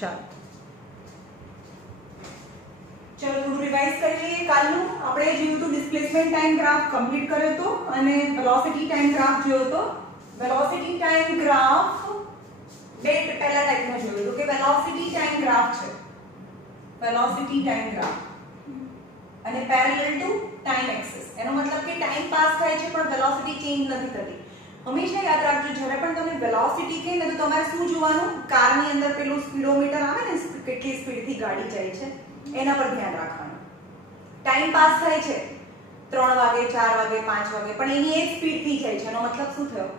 ચાલો થોડું રિવાઇઝ કરી લઈએ. કાલનું આપણે જોયું હતું ડિસ્પ્લેસમેન્ટ ટાઈમ ગ્રાફ કમ્પ્લીટ કર્યો હતો અને વેલોસિટી ટાઈમ ગ્રાફ જોયો હતો. વેલોસિટી ટાઈમ ગ્રાફ બે પહેલા ટાઈપમાં જોયું હતું કે વેલોસિટી ટાઈમ ગ્રાફ છે, વેલોસિટી ટાઈમ ગ્રાફ અને પેરેલલ ટુ ટાઈમ એક્સિસ. એનો મતલબ કે ટાઈમ પાસ થાય છે પણ વેલોસિટી ચેન્જ નથી થતી. હંમેશા યાદ રાખજો જ્યારે પણ તમે વેલોસિટી કહે ને તો તમારે શું જોવાનું, કારની અંદર પેલું સ્પીડોમીટર આવે ને, કેટલી સ્પીડથી ગાડી જાય છે એના પર ધ્યાન રાખવાનું. ટાઈમ પાસ થાય છે 3 વાગે 4 વાગે 5 વાગે પણ એની એ સ્પીડ થી જાય છે. એનો મતલબ શું થયો?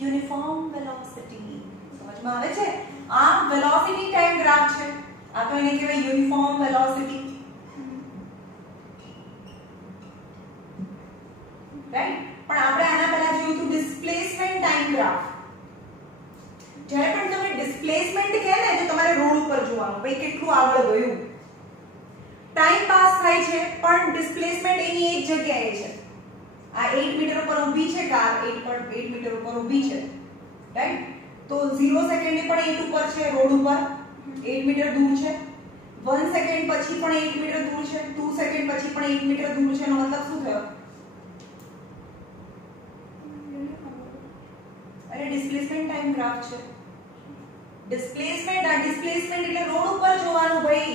Uniform velocity. સમજમાં આવે છે? આ વેલોસિટી ટાઈમ ગ્રાફ છે. આ તો એને કહેવાય યુનિફોર્મ વેલોસિટી. રાઈટ? પણ આપણે આના પહેલા જોયું હતું ડિસ્પ્લેસમેન્ટ ટાઈમ ગ્રાફ. જ્યારે પણ તમે ડિસ્પ્લેસમેન્ટ કહે ને તો તમારે રોડ ઉપર જોવાનું, ભાઈ કેટલું આગળ ગયું. ટાઈમ પાસ થાય છે પણ ડિસ્પ્લેસમેન્ટ એની એક જગ્યાએ છે. આ 8 મીટર ઉપર ઊભી છે કાર, 8 મીટર ઉપર ઊભી છે, રાઈટ? તો 0 સેકન્ડે પણ 8 ઉપર છે, રોડ ઉપર 8 મીટર દૂર છે. 1 સેકન્ડ પછી પણ 8 મીટર દૂર છે, 2 સેકન્ડ પછી પણ 8 મીટર દૂર છે. એનો મતલબ શું થયો? અરે ડિસ્પ્લેસમેન્ટ ટાઈમ ગ્રાફ છે. ડિસ્પ્લેસમેન્ટ એટલે રોડ ઉપર જોવાનું ભાઈ.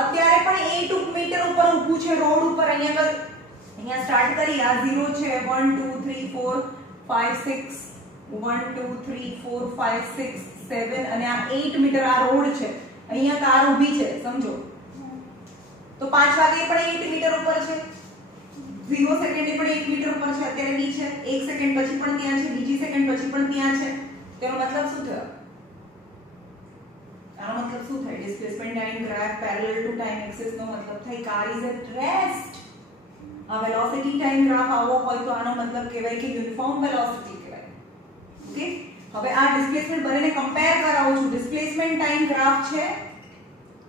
અત્યારે પણ 8 મીટર ઉપર ઊભું છે રોડ ઉપર. અહીંયા સ્ટાર્ટ કરી, આ 0 છે, 1 2 3 4 5 6 1 2 3 4 5 6 7 અને આ 8 મીટર આ રોડ છે. અહીંયા કાર ઊભી છે, સમજો. તો 5 વાગે પણ 8 મીટર ઉપર છે, 0 સેકન્ડે પણ 8 મીટર ઉપર છે. અત્યારે બી છે, 1 સેકન્ડ પછી પણ ત્યાં છે, બીજી સેકન્ડ પછી પણ ત્યાં છે. તેનો મતલબ શું થયો? આનો મતલબ શું થાય? Displacement time graph parallel to time axis નો મતલબ થાય કાર ઇઝ એટ રેસ્ટ. આ વેલોસિટી ટાઈમ ગ્રાફ આવો હોય તો આનો મતલબ કહેવાય કે યુનિફોર્મ વેલોસિટી કહેવાય. ઓકે? હવે આ ડિસ્પ્લેસમેન્ટ બંનેને કમ્પેર કરાવું છું. ડિસ્પ્લેસમેન્ટ ટાઈમ ગ્રાફ છે,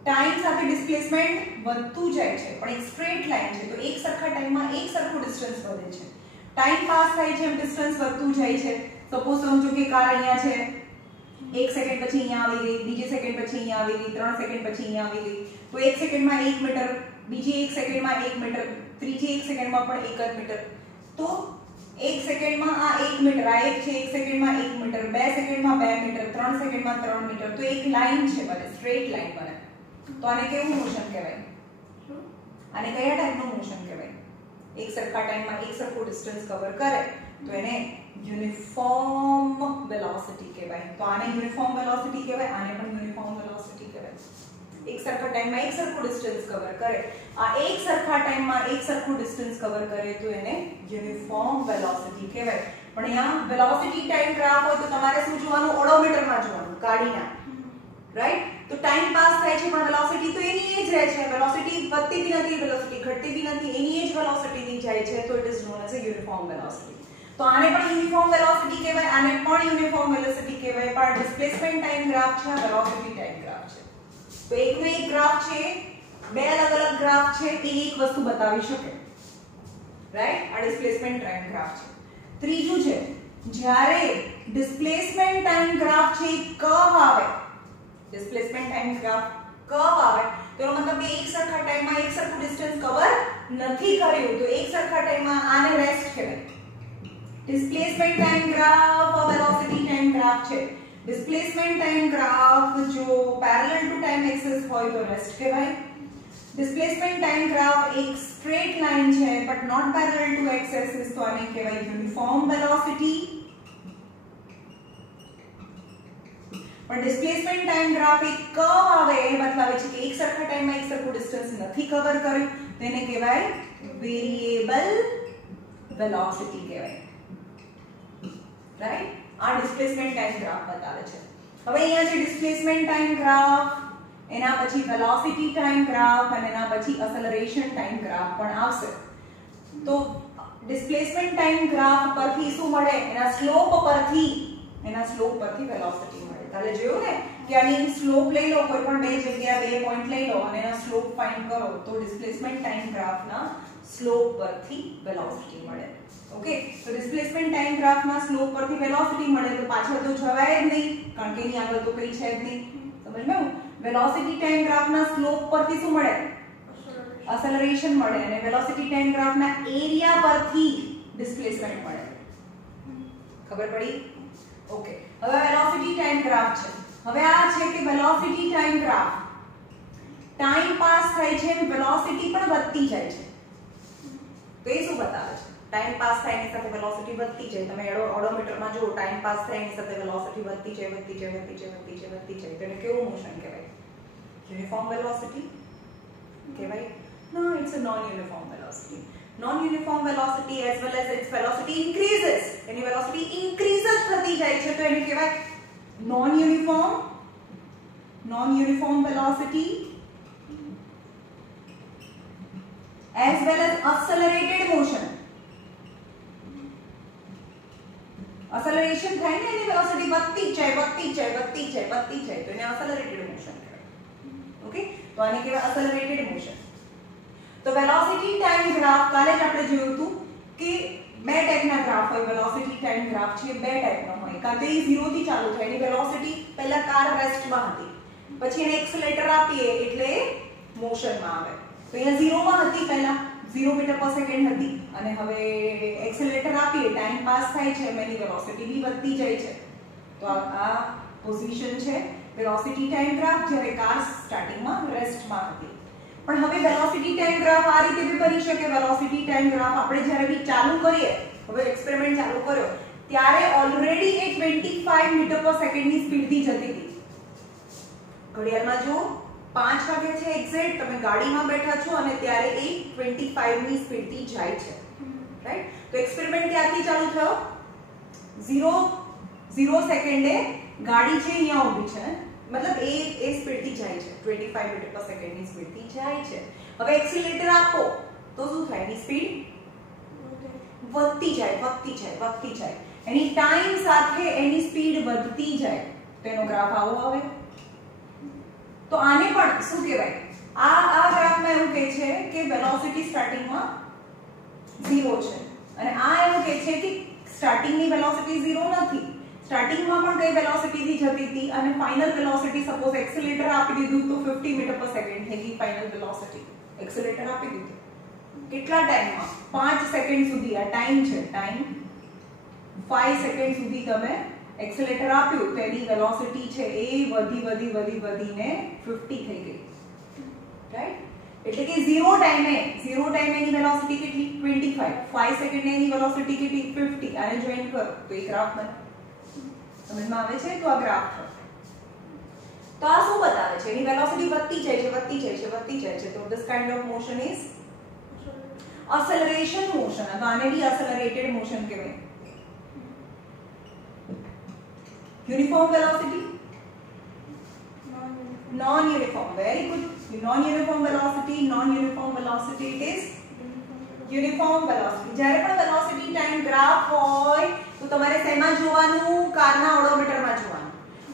ટાઈમ સાથે ડિસ્પ્લેસમેન્ટ વધતું જાય છે પણ એક સ્ટ્રેટ લાઈન છે, તો એક સરખા ટાઈમમાં એક સરખું ડિસ્ટન્સ વધે છે. ટાઈમ પાસ થાય છે એમ ડિસ્ટન્સ વધતું જાય છે. સપોઝ સમજો કે કાર અહીંયા છે, 1 સેકન્ડ પછી અહીંયા આવી ગઈ, બીજી સેકન્ડ પછી અહીંયા આવી ગઈ, 3 સેકન્ડ પછી અહીંયા આવી ગઈ. તો 1 સેકન્ડમાં 1 મીટર, બીજી 1 સેકન્ડમાં 1 મીટર, ત્રીજી 1 સેકન્ડમાં પણ 1 જ મીટર. તો 1 સેકન્ડમાં આ 1 મીટર, આ એક છે, 1 સેકન્ડમાં 1 મીટર, 2 સેકન્ડમાં 2 મીટર, 3 સેકન્ડમાં 3 મીટર. તો એક લાઈન છે, બને સ્ટ્રેટ લાઈન બને. તો આને કેવું મોશન કહેવાય? આને કયા ટાઈપનું મોશન કહેવાય? એક સરખા ટાઈમમાં એક સરખું ડિસ્ટન્સ કવર કરે તો એને યુનિફોર્મ વેલોસિટી કહેવાય. તો આને યુનિફોર્મ વેલોસિટી કહેવાય, આને પણ યુનિફોર્મ વેલોસિટી કહેવાય. એક સરખા ટાઈમમાં એક સરખું ડિસ્ટન્સ કવર કરે, આ એક સરખા ટાઈમમાં એક સરખું ડિસ્ટન્સ કવર કરે તો એને યુનિફોર્મ વેલોસિટી કહેવાય. પણ અહીંયા વેલોસિટી ટાઈમ ગ્રાફ હોય તો તમારે શું જોવાનું? ઓડોમીટરમાં જોવાનું, ગાડીના. રાઈટ? તો ટાઈમ પાસ થાય છે પણ વેલોસિટી તો એની એ જ રહે છે. વેલોસિટી વધતી બી નથી, વેલોસિટી ઘટતી બી નથી, એની એ જ વેલોસિટી થી જાય છે. તો it is known as a uniform velocity. તો આને પણ યુનિફોર્મ વેલોસિટી કહેવાય, આને પણ યુનિફોર્મ વેલોસિટી કહેવાય. પણ ડિસ્પ્લેસમેન્ટ ટાઈમ ગ્રાફ છે, વેલોસિટી ટાઈમ ગ્રાફ છે. તો એકનો એક ગ્રાફ છે, બે અલગ અલગ ગ્રાફ છે, તે એક વસ્તુ બતાવી શકે. રાઈટ? આ ડિસ્પ્લેસમેન્ટ ટાઈમ ગ્રાફ છે. ત્રીજું છે, જ્યારે ડિસ્પ્લેસમેન્ટ ટાઈમ ગ્રાફ છે કર્વ આવે, ડિસ્પ્લેસમેન્ટ ટાઈમ ગ્રાફ કર્વ આવે તો એનો મતલબ કે એક સરખા ટાઈમમાં એક સરખું ડિસ્ટન્સ કવર નથી કર્યું, તો એક સરખા ટાઈમમાં આને રેસ્ટ કહેવાય. Displacement time graph velocity time graph છે. ડિસ્પ્લેસમેન્ટ ટાઈમ ગ્રાફ જો પેરેલલ ટુ ટાઈમ એક્સિસ હોય તો રેસ્ટ કહેવાય. ડિસ્પ્લેસમેન્ટ ટાઈમ ગ્રાફ એક સ્ટ્રેટ લાઈન છે but not parallel to x axis, તો આને કહેવાય યુનિફોર્મ વેલોસિટી. પણ ડિસ્પ્લેસમેન્ટ ટાઈમ ગ્રાફ એક કર્વ આવે એ બતાવે છે કે એક સરખા ટાઈમમાં એક સરખું ડિસ્ટન્સ નથી કવર કર્યું, તેને કહેવાય વેરીએબલ વેલોસિટી કહેવાય. રાઈટ? આ ડિસ્પ્લેસમેન્ટ ટાઈમ ગ્રાફ બતાવે છે. હવે અહીંયા છે ડિસ્પ્લેસમેન્ટ ટાઈમ ગ્રાફ, એના પછી વેલોસિટી ટાઈમ ગ્રાફ અને એના પછી એસેલરેશન ટાઈમ ગ્રાફ પણ આવશે. તો ડિસ્પ્લેસમેન્ટ ટાઈમ ગ્રાફ પરથી શું મળે? એના સ્લોપ પરથી વેલોસિટી મળે. કાલે જોયું ને કે આની સ્લોપ લઈ લો, કોઈ પણ બે જગ્યા બે પોઈન્ટ લઈ લો અને એના સ્લોપ ફાઇન્ડ કરો તો ડિસ્પ્લેસમેન્ટ ટાઈમ ગ્રાફના સ્લોપ પરથી વેલોસિટી મળે. ઓકે, તો ડિસ્પ્લેસમેન્ટ ટાઈમ ગ્રાફમાં સ્લોપ પરથી વેલોસિટી મળે તો પાછળ તો જવાય જ નહીં, કારણ કે એની આગળ તો કંઈ છે જ નહીં. સમજમાં? વેલોસિટી ટાઈમ ગ્રાફના સ્લોપ પરથી શું મળે? એક્સેલરેશન મળે, અને વેલોસિટી ટાઈમ ગ્રાફના એરિયા પરથી ડિસ્પ્લેસમેન્ટ મળે. ખબર પડી? ઓકે, હવે વેલોસિટી ટાઈમ ગ્રાફ છે. હવે આ છે કે velocity time graph time pass થાય છે અને વેલોસિટી પણ વધતી જાય છે. તો એ શું બતાવે છે? ટાઈમ પાસ થાય એની સાથે વેલોસિટી વધતી જાય. તમે ઓડોમીટરમાં જુઓ, ટાઈમ પાસ થાય એની સાથે વેલોસિટી વધતી જાય, વધતી જાય, વધતી જાય, વધતી જાય, વધતી જાય. તો એને કેવું મોશન કહેવાય? યુનિફોર્મ વેલોસિટી કહેવાય? No, it's a non-uniform velocity. Non-uniform velocity as well as its velocity increases. Any velocity increases થતી જાય છે, તો એને કહેવાય non-uniform velocity as well as accelerated motion. Acceleration થાય ને, એની velocity વધતી જાય, વધતી જાય, વધતી જાય, વધતી જાય, તો એને accelerated motion કહેવાય. ઓકે, તો આને કહેવાય accelerated motion. તો વેલોસિટી ટાઈમ ગ્રાફ કાલે જ આપણે જોયું હતું કે બે ટાઈપના ગ્રાફ હોય. વેલોસિટી ટાઈમ ગ્રાફ છે બે ટાઈપનો હોય. કાં તો એ 0 થી ચાલુ થાય, એની વેલોસિટી પહેલા કાર રેસ્ટમાં હતી, પછી એને એક્સેલેરેટર આપીએ એટલે મોશનમાં આવે. તો અહીંયા 0 માં હતી, પહેલા 0 મીટર પર સેકન્ડ હતી, અને હવે એક્સેલેરેટર આપીએ, ટાઈમ પાસ થાય છે, એની વેલોસિટી બી વધતી જાય છે. તો આ પોઝિશન છે વેલોસિટી ટાઈમ ગ્રાફ જ્યારે કાર સ્ટાર્ટિંગમાં રેસ્ટમાં હતી. પણ હવે વેલોસિટી ટાઈમ ગ્રાફ આ રીતે બી બની શકે. વેલોસિટી ટાઈમ ગ્રાફ આપણે જ્યારે બી ચાલુ કરીએ, હવે એક્સપેરિમેન્ટ ચાલુ કર્યો ત્યારે ઓલરેડી એ 25 મીટર પર સેકન્ડની સ્પીડથી જતી હતી. ઘડિયાળમાં જો 5 વાગે છે એક્ઝેક્ટ, તમે ગાડીમાં બેઠા છો અને ત્યારે એ 25 ની સ્પીડથી જાય છે. રાઈટ? તો એક્સપેરિમેન્ટ ક્યાંથી ચાલુ થયો? 0 સેકન્ડે ગાડી છે અહીંયા ઊભી છે, मतलब એ સ્પીડથી જાય છે, 25 મીટર પર સેકન્ડની સ્પીડથી જાય છે. હવે એક્સિલરેટર આપો તો શું થાય? એની સ્પીડ વધતી જાય, વધતી જાય, વધતી જાય. એની ટાઈમ સાથે એની સ્પીડ વધતી જાય. તો એનો ગ્રાફ આવો આવે. તો આને પણ શું કહેવાય? આ ગ્રાફમાં એવું કહે છે કે વેલોસિટી સ્ટાર્ટિંગમાં 0 છે, અને આ એવું કહે છે કે સ્ટાર્ટિંગની વેલોસિટી 0 નથી. સ્ટાર્ટિંગમાં પણ કઈ વેલોસિટી થી જતી હતી, અને ફાઇનલ વેલોસિટી સપોઝ એક્સેલેરેટર આપી દીધું તો 50 મીટર પર સેકન્ડ થઈ ગઈ ફાઇનલ વેલોસિટી. એક્સેલેરેટર આપી દીધું કેટલા ટાઈમમાં? 5 સેકન્ડ સુધી. આ ટાઈમ છે, ટાઈમ 5 સેકન્ડ સુધી તમે એક્સેલેરેટર આપ્યું તો એની વેલોસિટી છે એ વધીને 50 થઈ ગઈ. રાઈટ? એટલે કે 0 ટાઈમે એની વેલોસિટી કેટલી? 25. 5 સેકન્ડે એની વેલોસિટી કેટલી? 50. આને જોઈન કરો તો એક ગ્રાફ બને. સમજમાં આવે છે? તો આ ગ્રાફ છે. તો આ શું બતાવે છે? એની વેલોસિટી વધતી જાય છે, વધતી જાય છે, વધતી જાય છે. તો this kind of motion is acceleration motion. તો આને બી accelerated motion કહેવાય. uniform velocity, non-uniform. Very good. Non-uniform velocity it is uniform velocity. જ્યારે પણ velocity time graph હોય તો તમારે શેમાં જોવાનું? કારના ઓડોમીટરમાં જોવાનું.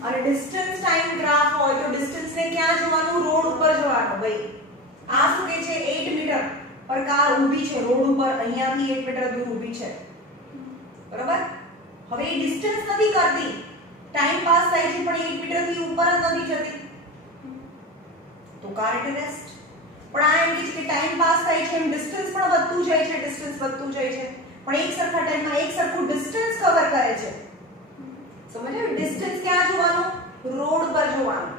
અને ડિસ્ટન્સ ટાઈમ ગ્રાફ હોય તો ડિસ્ટન્સ ને ક્યાં જોવાનું? રોડ ઉપર જોવાનું. ભાઈ આ શું કે છે? 8 મીટર પર કાર ઊભી છે રોડ ઉપર, અહીંયાથી 8 મીટર દૂર ઊભી છે. બરાબર? હવે એ ડિસ્ટન્સ નથી કરતી, ટાઈમ પાસ થાય છે, પણ 8 મીટર થી ઉપર જ નથી જતી, તો કાર એટ રેસ્ટ. પણ આ એમ કે છે કે ટાઈમ પાસ થાય છે, એમ ડિસ્ટન્સ પણ વધતું જાય છે, ડિસ્ટન્સ વધતું જાય છે, પણ એક સરખા ટાઈમમાં એક સરખું ડિસ્ટન્સ કવર કરે છે. સમજાયું? ડિસ્ટન્સ ક્યાં જોવાનું? રોડ પર જોવાનું.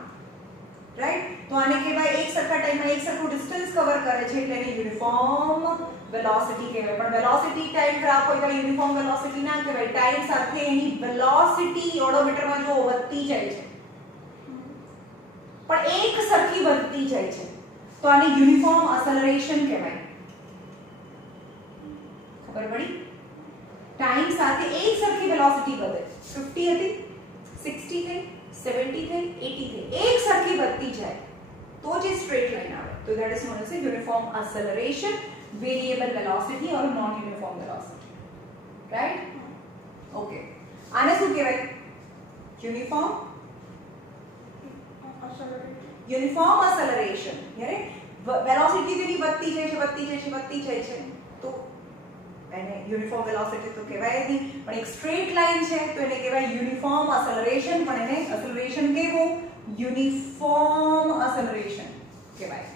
રાઈટ? તો આને કહેવાય એક સરખા ટાઈમમાં એક સરખું ડિસ્ટન્સ કવર કરે છે, એટલે એને યુનિફોર્મ વેલોસિટી કહેવાય. પણ વેલોસિટી ટાઈમ ગ્રાફ હોય તો યુનિફોર્મ વેલોસિટી ના કહેવાય. ટાઈમ સાથે એની વેલોસિટી ઓડોમીટરમાં જો વધતી જાય છે, પણ એક સરખી વધતી જાય છે, તો આને યુનિફોર્મ એક્સેલરેશન કહેવાય. ખબર પડી? ટાઈમ સાથે એક સરખી વેલોસિટી વધે. 50 હતી, 60 થઈ, 70 થઈ, 80 થઈ, એક સરખી વધતી જાય તો જ સ્ટ્રેટ લાઈન આવે. તો that is known as uniform acceleration, variable velocity or non-uniform velocity. Right? Okay. આને શું કહેવાય? Uniform acceleration. વેલોસિટી તેની વધતી જાય છે, વધતી જાય છે, વધતી જાય છે, તો એને યુનિફોર્મ વેલોસિટી તો કહેવાય નહીં, પણ એક સ્ટ્રેટ લાઈન છે તો એને કહેવાય યુનિફોર્મ એસેલરેશન, પણ એને એસેલરેશન કેવું? યુનિફોર્મ એસેલરેશન કહેવાય,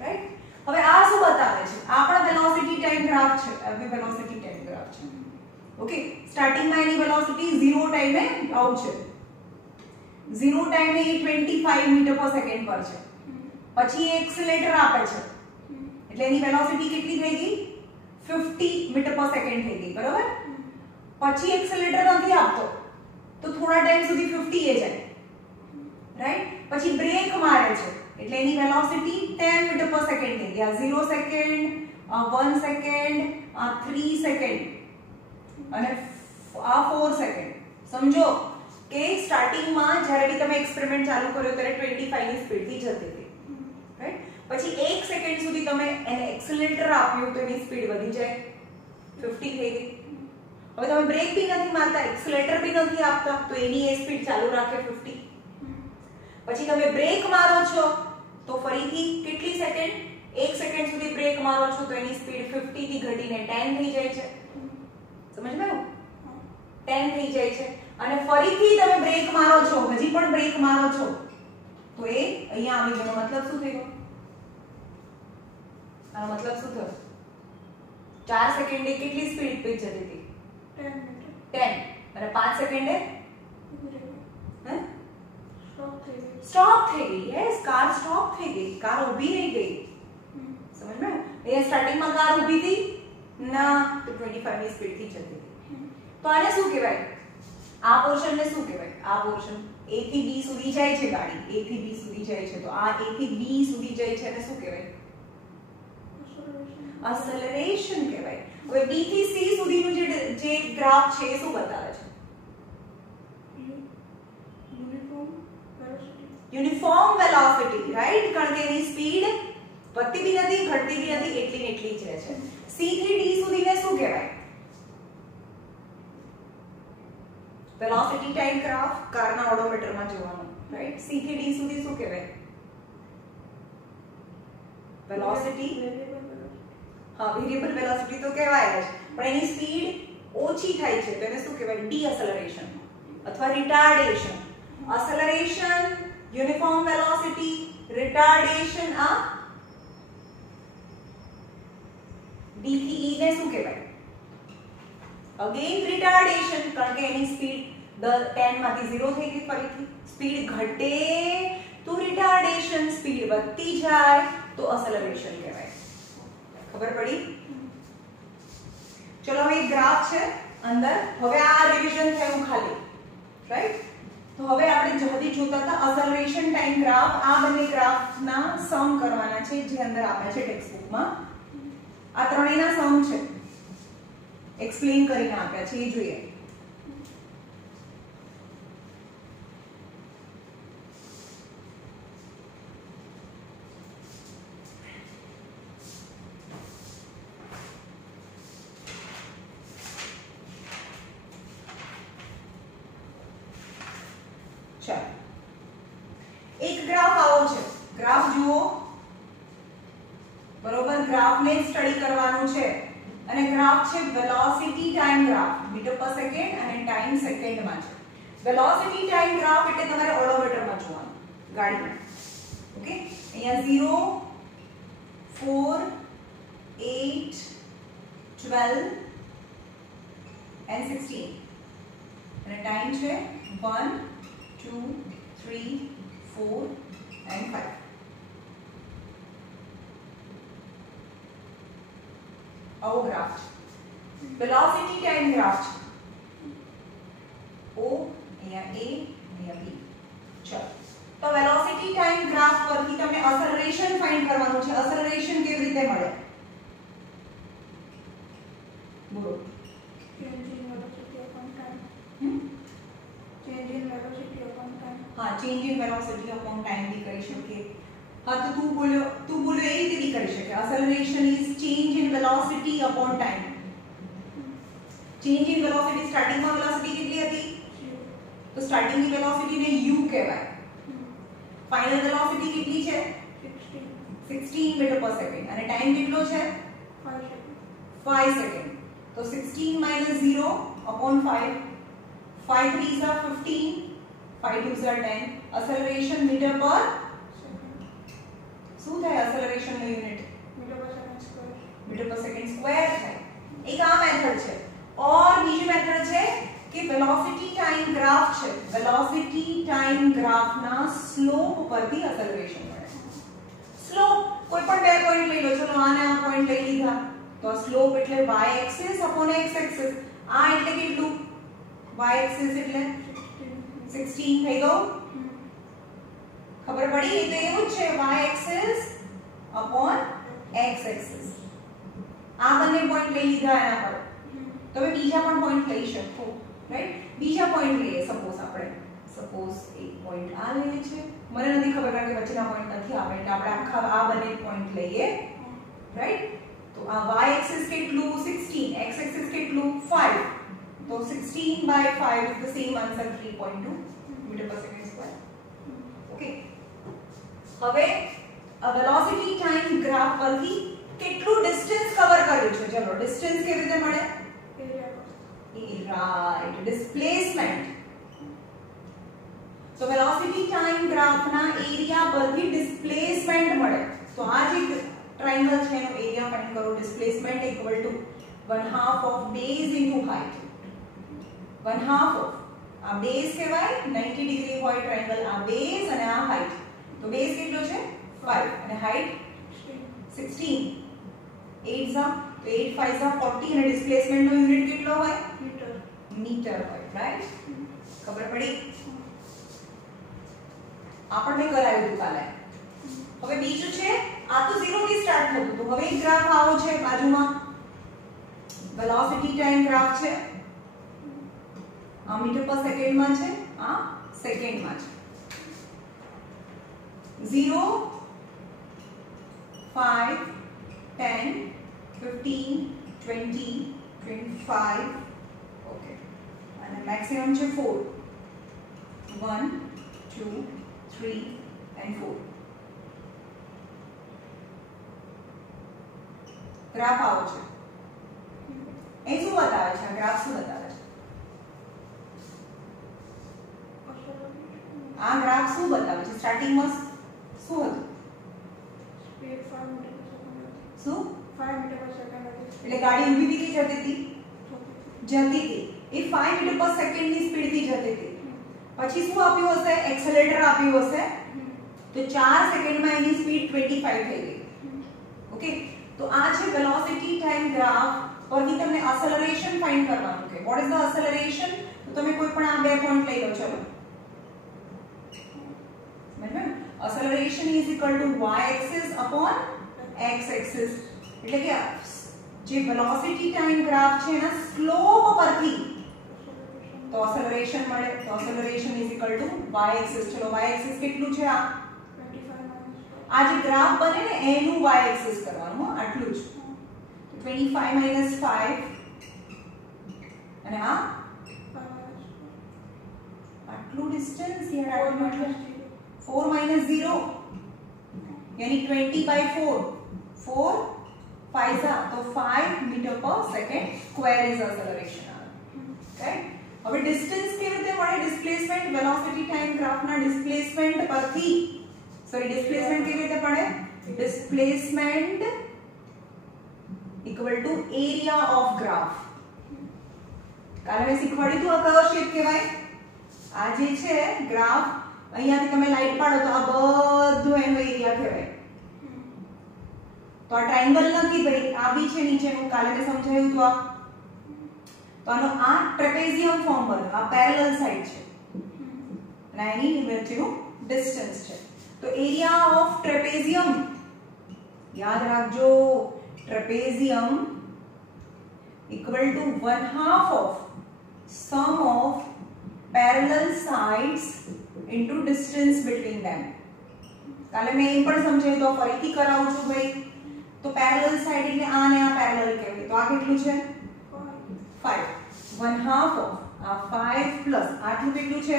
રાઈટ? હવે આ શું બતાવે છે? આ પણ વેલોસિટી ટાઈમ ગ્રાફ છે, આ બી વેલોસિટી ટાઈમ ગ્રાફ છે. ઓકે, સ્ટાર્ટિંગમાં એની વેલોસિટી 0 ટાઈમે આવું છે, 0 ટાઈમે એ 25 મીટર પર સેકન્ડ પર છે. પછી એક્સેલેરેટર આપે છે એટલે એની વેલોસિટી કેટલી થઈ ગઈ? 50 મીટર પર સેકન્ડ થઈ ગઈ, બરોબર? પછી એક્સેલેરેટર નથી આપતો તો થોડા ટાઈમ સુધી 50 એ જાય, રાઈટ? પછી બ્રેક મારે છે એટલે એની વેલોસિટી 10 મીટર પર સેકન્ડ થઈ ગઈ. આ 0 સેકન્ડ, 1 સેકન્ડ, 3 સેકન્ડ અને આ 4 સેકન્ડ. સમજો કે સ્ટાર્ટિંગમાં જ્યારે બી તમે એક્સપેરિમેન્ટ ચાલુ કર્યો ત્યારે 25 ની સ્પીડથી જતી હતી, રાઈટ? પછી 1 સેકન્ડ સુધી તમે એને એક્સેલરેટર આપ્યું તો એની સ્પીડ વધી જાય, 50 થઈ ગઈ. હવે તમે બ્રેક બી નથી મારતા, એક્સેલરેટર બી નથી આપતા તો એની એ સ્પીડ ચાલુ રાખે 50. પછી તમે બ્રેક મારો છો તો ફરીથી કેટલી સેકન્ડ? 1 સેકન્ડ સુધી બ્રેક મારો છો તો એની સ્પીડ 50 થી ઘટીને 10 થઈ જાય છે. સમજમાં? 10 થઈ જાય છે. અને ફરીથી તમે બ્રેક મારો છો, હજી પણ બ્રેક મારો છો તો એ અહીંયા આવી ગયો. મતલબ શું થયો? આનો મતલબ શું થયો? 4 સેકન્ડે કેટલી સ્પીડ પર જતી હતી? 10. અને 5 સેકન્ડે સ્ટોપ થઈ ગઈ. યસ, કાર સ્ટોપ થઈ ગઈ, કાર ઊભી રહી ગઈ. સમજમાં? એ સ્ટાર્ટિંગમાં કાર ઊભી હતી ના, તો 25 ની સ્પીડ થી જતી હતી. તો આને શું કહેવાય? આ પોર્શન ને શું કહેવાય? આ પોર્શન A થી B સુધી જાય છે ગાડી, A થી B સુધી જાય છે તો આ A થી B સુધી જાય છે અને શું કહેવાય? એસેલરેશન કહેવાય. હવે B થી C સુધીનું જે ગ્રાફ છે એ શું બતાવે છે? Uniform velocity, right? કારણ કે એની સ્પીડ વધતી બી નથી, ઘટતી બી નથી, એટલી ને એટલી જ રહે છે. C થી D સુધીને શું કહેવાય? વેલોસિટી ટાઈમ ગ્રાફ કારના ઓડોમીટરમાં જોવાનું, રાઈટ? C થી D સુધી શું કહેવાય? વેલોસિટી. હા, વેરિયેબલ વેલોસિટી તો કહેવાય જ, પણ એની સ્પીડ ઓછી થાય છે તો એને શું કહેવાય? ડીએસેલરેશન અથવા retardation. Acceleration, uniform velocity, retardation. આ D થી E ને શું કહેવાય? અગેન રિટાર્ડેશન, કારણ કે એની સ્પીડ 10 માંથી 0 થઈ ગઈ. ફરીથી સ્પીડ ઘટે તો રિટાર્ડેશન, સ્પીડ વધતી જાય તો એસેલરેશન કહેવાય. ખબર પડી? ચલો હવે એક ગ્રાફ છે અંદર. હવે આ રિવિઝન થયું ખાલી, રાઈટ? તો હવે આપણે જલ્દી જોતા હતા એસેલરેશન ટાઈમ ગ્રાફ. આ બંને ગ્રાફના સમ કરવાના છે જે અંદર આપ્યા છે ટેક્સ્ટ બુકમાં. આ ત્રણેયના સમ છે, એક્સપ્લેન કરીને આપ્યા છે, એ જોઈએ. એક ગ્રાફ આવો છે, ગ્રાફ જુઓ, બરોબર? ગ્રાફને સ્ટડી કરવાનું છે અને ગ્રાફ છે વેલોસિટી ટાઈમ ગ્રાફ, મીટર પર સેકન્ડ અને ટાઈમ સેકન્ડમાં છે. વેલોસિટી ટાઈમ ગ્રાફ એટલે તમારે ઓડોમીટરમાં જોવાનું ગાડીમાં. ઓકે, અહીંયા 0, 4, 8, 12 and 16 અને ટાઈમ છે 1, 2, 3, 4 and 5. આવો ગ્રાફ છે, વેલોસિટી ટાઈમ ગ્રાફ છે. O, અહીંયા A, અહીંયા B. ચલો, તો વેલોસિટી ટાઈમ ગ્રાફ પરથી તમને એસેલરેશન ફાઇન્ડ કરવાનું છે. એસેલરેશન કેવી રીતે મળે? બોલો. हाँ, change in velocity upon time भी કરી શકીએ. हाँ, तो તું બોલ્યો એ રીતે भी કરી શકે. Acceleration is change in velocity upon time. Change in velocity, starting માં વેલોસિટી કેટલી હતી? તો સ્ટાર્ટિંગ ની વેલોસિટી ને u કહેવાય. ફાઇનલ વેલોસિટી કેટલી છે? 16 મીટર પર સેકન્ડ. અને ટાઈમ કેટલો છે? 5 સેકન્ડ. तो 16 minus 0 upon 5. 5 3s are 15. 5 2s are 10. Acceleration meter per શું થાય acceleration નો યુનિટ મીટર પર સેકન્ડ સ્ક્વેર થાય. એક આ મેથડ છે. और બીજી મેથડ છે કે વેલોસિટી ટાઈમ ગ્રાફ છે. વેલોસિટી ટાઈમ ગ્રાફના સ્લોપ પરથી એક્સેલરેશન મળે. સ્લોપ કોઈ પણ બે પોઈન્ટ લઈ લો. ચલો આને આ પોઈન્ટ લઈ લીધા તો સ્લોપ એટલે y axis upon x axis. આ એટલે કેટલું? y એક્સિસ એટલે 16 થઈ ગયું. ખબર પડી? એ તો એવું જ છે y axis upon x axis. આ બંને પોઈન્ટ લઈ લીધા એના પર. તમે બીજા પણ પોઈન્ટ લઈ શકો, રાઈટ? બીજા પોઈન્ટ લઈએ. સપોઝ એક પોઈન્ટ આ લઈએ છે. મને નથી ખબર કારણ કે વચ્ચેના પોઈન્ટ નથી આવે એટલે આપણે આખા આ બંને પોઈન્ટ લઈએ, રાઈટ? તો આ y એક્સિસ કેટલું? 16. x એક્સિસ કેટલું? 5. તો 16 by 5 is the same answer 3.2 meter per second square. Okay. હવે આ વેલોસિટી ટાઈમ ગ્રાફ પરથી કેટલું ડિસ્ટન્સ કવર કર્યું છે? ચલો ડિસ્ટન્સ કેવી રીતે મળે? Right, displacement. તો વેલોસિટી ટાઈમ ગ્રાફના એરિયા પરથી ડિસ્પ્લેસમેન્ટ મળે. તો આ જે ટ્રાયેંગલ છે એનો એરિયા ફાઇન્ડ કરો. Displacement equal to 1/2 of base into height. 1/2 of આ બેઝ કહેવાય. 90 ડિગ્રી હોય ટ્રાયેંગલ. આ બેઝ અને આ હાઇટ. તો બેઝ કેટલો છે? 5 અને હાઇટ 16. 8 ઝા તો 8 5 ઝા 40 અને ડિસ્પ્લેસમેન્ટ નો યુનિટ કેટલો હોય? મીટર હોય, રાઈટ? ખબર પડી? આપણને કરાયું હતું કાલે. હવે બીજું છે આ તો 0 થી સ્ટાર્ટ થતું હતું. હવે એક ગ્રાફ આવો છે બાજુમાં. વેલોસિટી ટાઈમ ગ્રાફ છે. આ મીટર પર સેકન્ડમાં છે. આ સેકન્ડમાં છે. 0 5 10 15 20 25. ઓકે. અને મેક્સિમમ છે 4. 1 2 3 and 4. ગ્રાફ આવો છે. એ શું બતાવે છે? ગ્રાફ શું બતાવે છે? આ ગ્રાફ શું બતાવે છે? સ્ટાર્ટિંગમાં શું હતું? સ્પીડ 5 મીટર પર સેકન્ડ. શું? 5 મીટર પર સેકન્ડ હતી. એટલે ગાડી ઊભી હતી કે જતી હતી? જતી હતી. એ 5 મીટર પર સેકન્ડ ની સ્પીડ થી જતી હતી. પછી શું આપ્યું હશે? એક્સેલરેટર આપ્યું હશે. તો 4 સેકન્ડમાં એની સ્પીડ 25 થઈ ગઈ. ઓકે. તો આ છે વેલોસિટી ટાઈમ ગ્રાફ પરથી તમને એક્સેલરેશન ફાઇન્ડ કરવાનું છે. What is the acceleration? તો તમે કોઈ પણ આ બે પોઈન્ટ લઈ લો. ચલો બરાબર. Acceleration is equal to y axis upon x axis. એટલે કે જે વેલોસિટી ટાઈમ ગ્રાફ છે એના સ્લોપ પરથી તો એક્સેલરેશન મળે. તો acceleration is equal to y axis. ચલો y એક્સિસ કેટલું છે? આ 25 આ જે ગ્રાફ બને ને એનું y એક્સિસ કરવાનું. આટલું જ. 25 - 5 અને આ આટલું ડિસ્ટન્સ યાર. આટલું એટલે 4 - 0 यानी 20/4. 4 5 तो 5 मीटर पर second square is acceleration. Right. હવે ડિસ્ટન્સ કેવી રીતે મળે? ડિસ્પ્લેસમેન્ટ વેલોસિટી ટાઈમ ગ્રાફના ડિસ્પ્લેસમેન્ટ પરથી ડિસ્પ્લેસમેન્ટ કેવી રીતે પડે? Displacement equal to area of graph. કાલે મેં શીખવાડ્યું હતું આ કયો શેપ કહેવાય? આ જે છે ગ્રાફ અહીંયાથી તમે લાઈટ પાડો તો આ બધું એનો એરિયા કહેવાય. તો આ ટ્રાયેંગલ નથી ભાઈ. આ બી છે નીચેનું. કાલે મેં સમજાવ્યું તો આ તો આનો આ ટ્રેપેઝિયમ ફોર્મ બને. આ પેરેલલ સાઈડ છે અને એની વચ્ચેનું ડિસ્ટન્સ છે. તો એરિયા ઓફ ટ્રેપેઝિયમ યાદ રાખજો. Trapezium equal to 1/2 of sum of parallel sides into distance between them. કાલે મેં એ પણ સમજાવ્યું તો ફરીથી કરાવું છું ભાઈ. તો પેરેલલ સાઇડ એટલે આ ને આ પેરેલલ કહેવાય. તો આ કેટલું છે? 5. 1/2 ઓફ આ 5 પ્લસ આટલું કેટલું છે?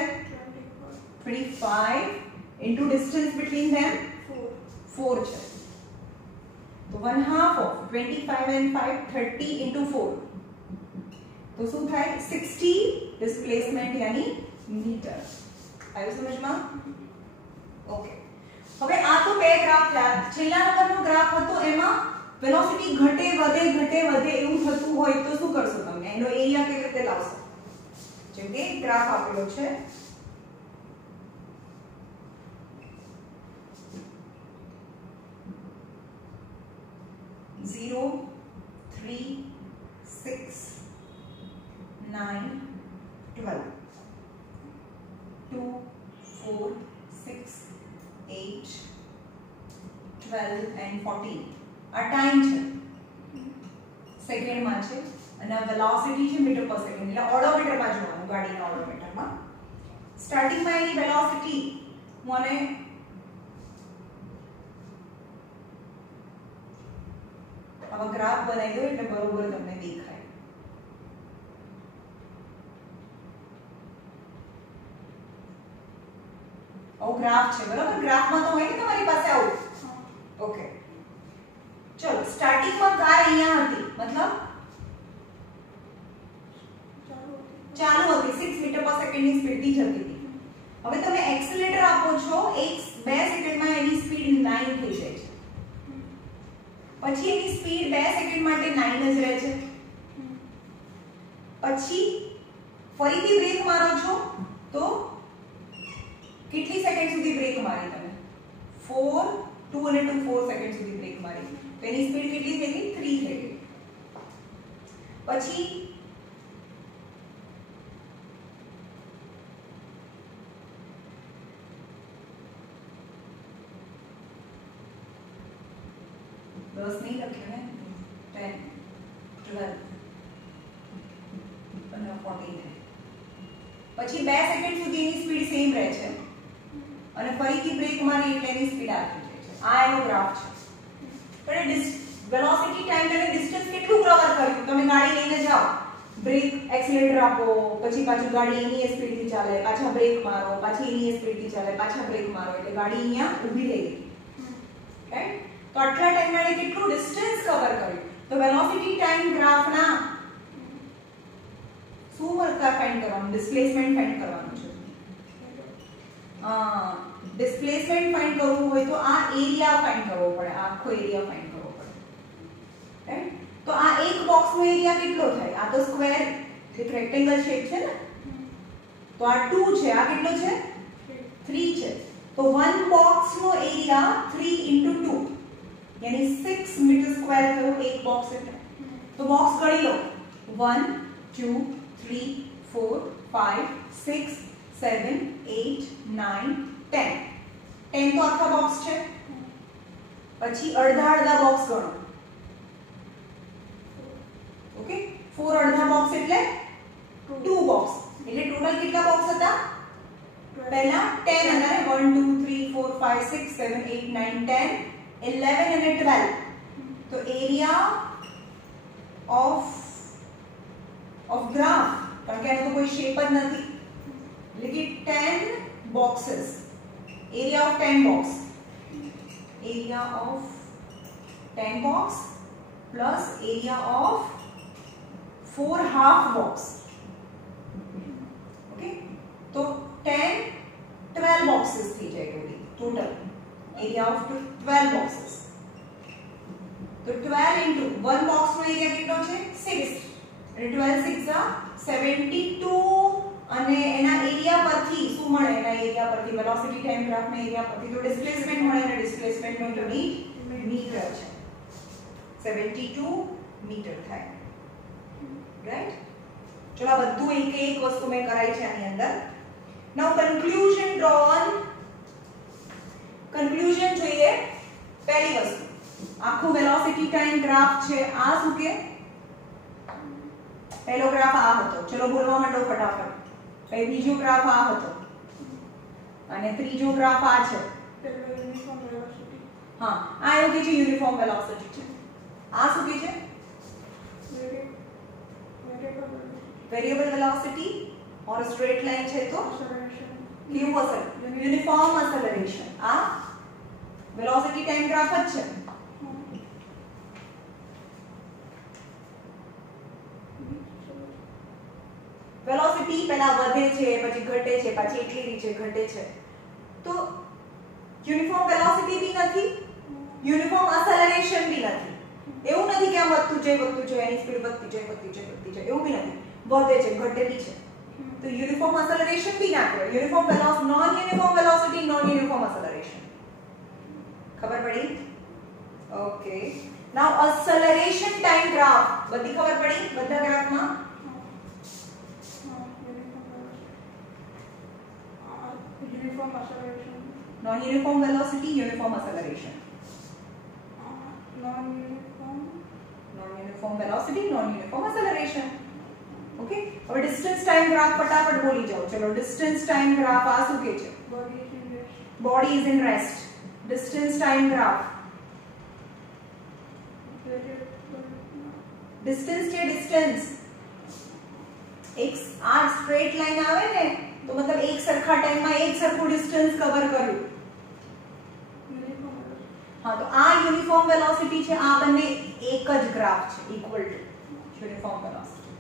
25 ઇન્ટુ ડિસ્ટન્સ બિટવીન ધેમ 4 છે. તો 1/2 ઓફ 25 and 5 30 into 4 તો શું થાય 60 ડિસ્પ્લેસમેન્ટ યાની મીટર. આવ્યું સમજમાં? ઓકે. હવે આ તો બે ગ્રાફ થયા. છેલ્લા નંબરનો ગ્રાફ હતો એમાં વેલોસિટી ઘટે વધે એવું થતું હોય તો શું કરશો તમે? એનો એરિયા કેવી રીતે લાવશો? જેમ કે ગ્રાફ આપેલો છે, zero, 3, 6, 9, 12, 2, 4, 6, 8, 12 and 14. આ ટાઈમ છે, સેકન્ડમાં છે, અને આ વેલોસિટી છે મીટર પર સેકન્ડ. એટલે ઓડોમીટરમાં જોવાનું, ગાડીના ઓડોમીટરમાં. સ્ટાર્ટિંગમાં એની વેલોસિટી હું આને આવા ગ્રાફ બનાવી દો એટલે બરોબર તમને દેખાય. આવો ગ્રાફ છે, બરાબર? ગ્રાફમાં તો હોય ને તમારી પાસે આવું. ઓકે, ચલો. સ્ટાર્ટિંગમાં કાર અહીંયા હતી, મતલબ ચાલુ હતી, 6 મીટર પર સેકન્ડની સ્પીડથી જતી હતી. હવે તમે એક્સેલરેટર આપો છો, 2 સેકન્ડમાં એની સ્પીડ 9 થઈ જાય છે. પછી એની સ્પીડ 2 સેકન્ડ માટે 9 જ રહે છે. પછી ફરીથી બ્રેક મારો છો તો કેટલી સેકન્ડ સુધી બ્રેક મારી તમે? 4, 2 અને 2 4 સેકન્ડ સુધી બ્રેક મારી. તો એની સ્પીડ કેટલી થઈ ગઈ? 3 થઈ ગઈ. પછી દસ નહીં લખ્યું ને, 10, 12 અને 14. પછી 2 સેકન્ડ સુધી એની સ્પીડ સેમ રહે છે અને ફરીથી બ્રેક મારી એટલે એની સ્પીડ આપી જાય છે. આ એનો ગ્રાફ છે. પણ વેલોસિટી ટાઈમ અને ડિસ્ટન્સ કેટલું કવર કર્યું? તમે ગાડી લઈને જાઓ, બ્રેક એક્સેલરેટર આપો, પછી પાછું ગાડી એની સ્પીડથી ચાલે, પાછા બ્રેક મારો, પાછી એની સ્પીડથી ચાલે, પાછા બ્રેક મારો, એટલે ગાડી અહીંયા ઊભી રહી ગઈ. રાઈટ? તો આટલા ટાઈમમાં એને કેટલું ડિસ્ટન્સ કવર કર્યું? તો વેલોસિટી ટાઈમ ગ્રાફના શું વર્ક ફાઇન્ડ કરવાનું? ડિસ્પ્લેસમેન્ટ ફાઇન્ડ કરવાનું છે. ડિસ્પ્લેસમેન્ટ ફાઇન્ડ કરવું હોય તો આ એરિયા ફાઇન્ડ કરવો પડે, આખો એરિયા ફાઇન્ડ કરવો પડે. રાઈટ? તો આ એક બોક્સનો એરિયા કેટલો થાય? આ તો સ્ક્વેર એક રેક્ટેંગલ શેપ છે ને, તો આ 2 છે, આ કેટલો છે? 3 છે. તો વન બોક્સનો એરિયા 3 * 2 यानी 6 मीटर स्क्वायर થયો એક બોક્સ એટલે. તો બોક્સ ગણી લો, 1 2 3 4 5 6 7 8 9 10. 10 તો આખા બોક્સ છે. પછી અડધા બોક્સ ગણો. ઓકે, 4 અડધા બોક્સ એટલે 2 બોક્સ. એટલે ટોટલ કેટલા બોક્સ હતા? પહેલા 10 હતા ને, 1 2 3 4 5 6 7 8 9 10 11 and 12. तो एरिया ऑफ ग्राफ, કારણ કે એનો તો કોઈ શેપ જ નથી, એટલે કે 10 boxes, area of 10 box, area of 10 box plus area of 4 half box. Okay, तो 10 12 बॉक्सेस थी जाए टोटल एरिया ऑफ 12 boxes. तो 12 into 1 box નો એરિયા કેટલો છે? 6. એટલે 12 6 72 અને એના એરિયા પરથી શું મળે? એના એરિયા પરથી વેલોસિટી ટાઈમ ગ્રાફના એરિયા પરથી તો ડિસ્પ્લેસમેન્ટ મળે, અને ડિસ્પ્લેસમેન્ટનો યુનિટ મીટર છે. 72 મીટર થાય. રાઈટ? ચલો આ બધું એક વસ્તુ મેં કરાઈ છે આની અંદર. નાઉ કન્ક્લુઝન ડ્રો ઓન. કન્ક્લુઝન જોઈએ. પહેલી વસ્તુ, આખું વેલોસિટી ટાઈમ ગ્રાફ છે. આ શું કે? પહેલો ગ્રાફ આ હતો. ચલો બોલવા માંડો ફટાફટ. પછી બીજો ગ્રાફ આ હતો અને ત્રીજો ગ્રાફ આ છે. હા, આ એવું કે છે યુનિફોર્મ વેલોસિટી છે. આ શું કે છે? વેરિયેબલ વેલોસિટી ઓર સ્ટ્રેટ લાઈન છે તો કેવું હશે? Uniform acceleration. આ વેલોસિટી ટાઈમ ગ્રાફ જ છે. વેલોસિટી પહેલા વધે છે પછી ઘટે છે પછી એટલી નીચે ઘટે છે તો યુનિફોર્મ વેલોસિટી બી નથી યુનિફોર્મ એક્સેલરેશન બી નથી એવું નથી કે આમ વધતું જાય એની સ્પીડ વધતી જાય એવું બી નથી વધે છે ઘટે બી છે તો યુનિફોર્મ એક્સેલરેશન બી ના કહેવાય uniform velocity non uniform velocity non uniform acceleration ખબર પડી ઓકે નાઉ એક્સેલરેશન ટાઈમ ગ્રાફ બધી ખબર પડી બધા ગ્રાફમાં uniform acceleration, non-uniform velocity, uniform acceleration. Non-uniform velocity, non-uniform acceleration. Okay? अब distance time graph फटाफट बोली जाओ चलो distance time graph आ चुके हैं body is in rest distance time graph distance के distance एक आ straight line आवे ने तो मतलब एक सरखा टाइम में एक सरखो डिस्टेंस कवर કર્યું हाँ तो आ यूनिफॉर्म वेलोसिटी છે આ બંને એક જ ગ્રાફ છે equal to uniform velocity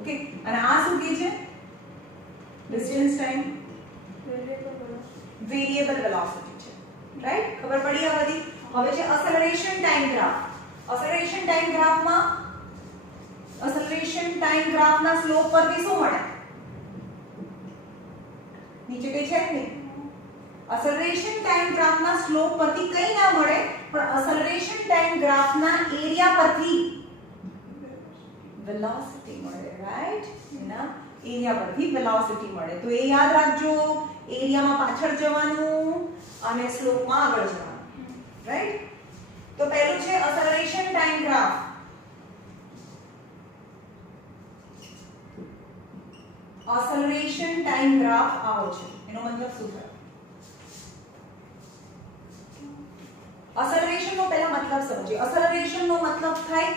okay અને આ શું કે છે ડિસ્ટન્સ ટાઈમ વેરિએબલ વેલોસિટી છે રાઈટ ખબર પડી આ બધી હવે છે acceleration time graph acceleration time ગ્રાફમાં એક્સેલરેશન ટાઈમ ગ્રાફના સ્લોપ પરથી શું મળે નીચે કઈ છે ને એક્સેલરેશન ટાઈમ ગ્રાફના સ્લોપ પરથી કઈ ના મળે પણ એક્સેલરેશન ટાઈમ ગ્રાફના એરિયા પરથી વેલોસિટી મળે રાઈટ એના એરિયા પરથી વેલોસિટી મળે તો એ યાદ રાખજો એરિયામાં પાછળ જવાનું અને સ્લોપમાં આગળ જવાનું રાઈટ તો પહેલું છે acceleration time graph acceleration time graph आओ છે એનો મતલબ શું થાય एक्सेलरेशन નો પહેલા મતલબ સમજીએ एक्सेलरेशन નો મતલબ થાય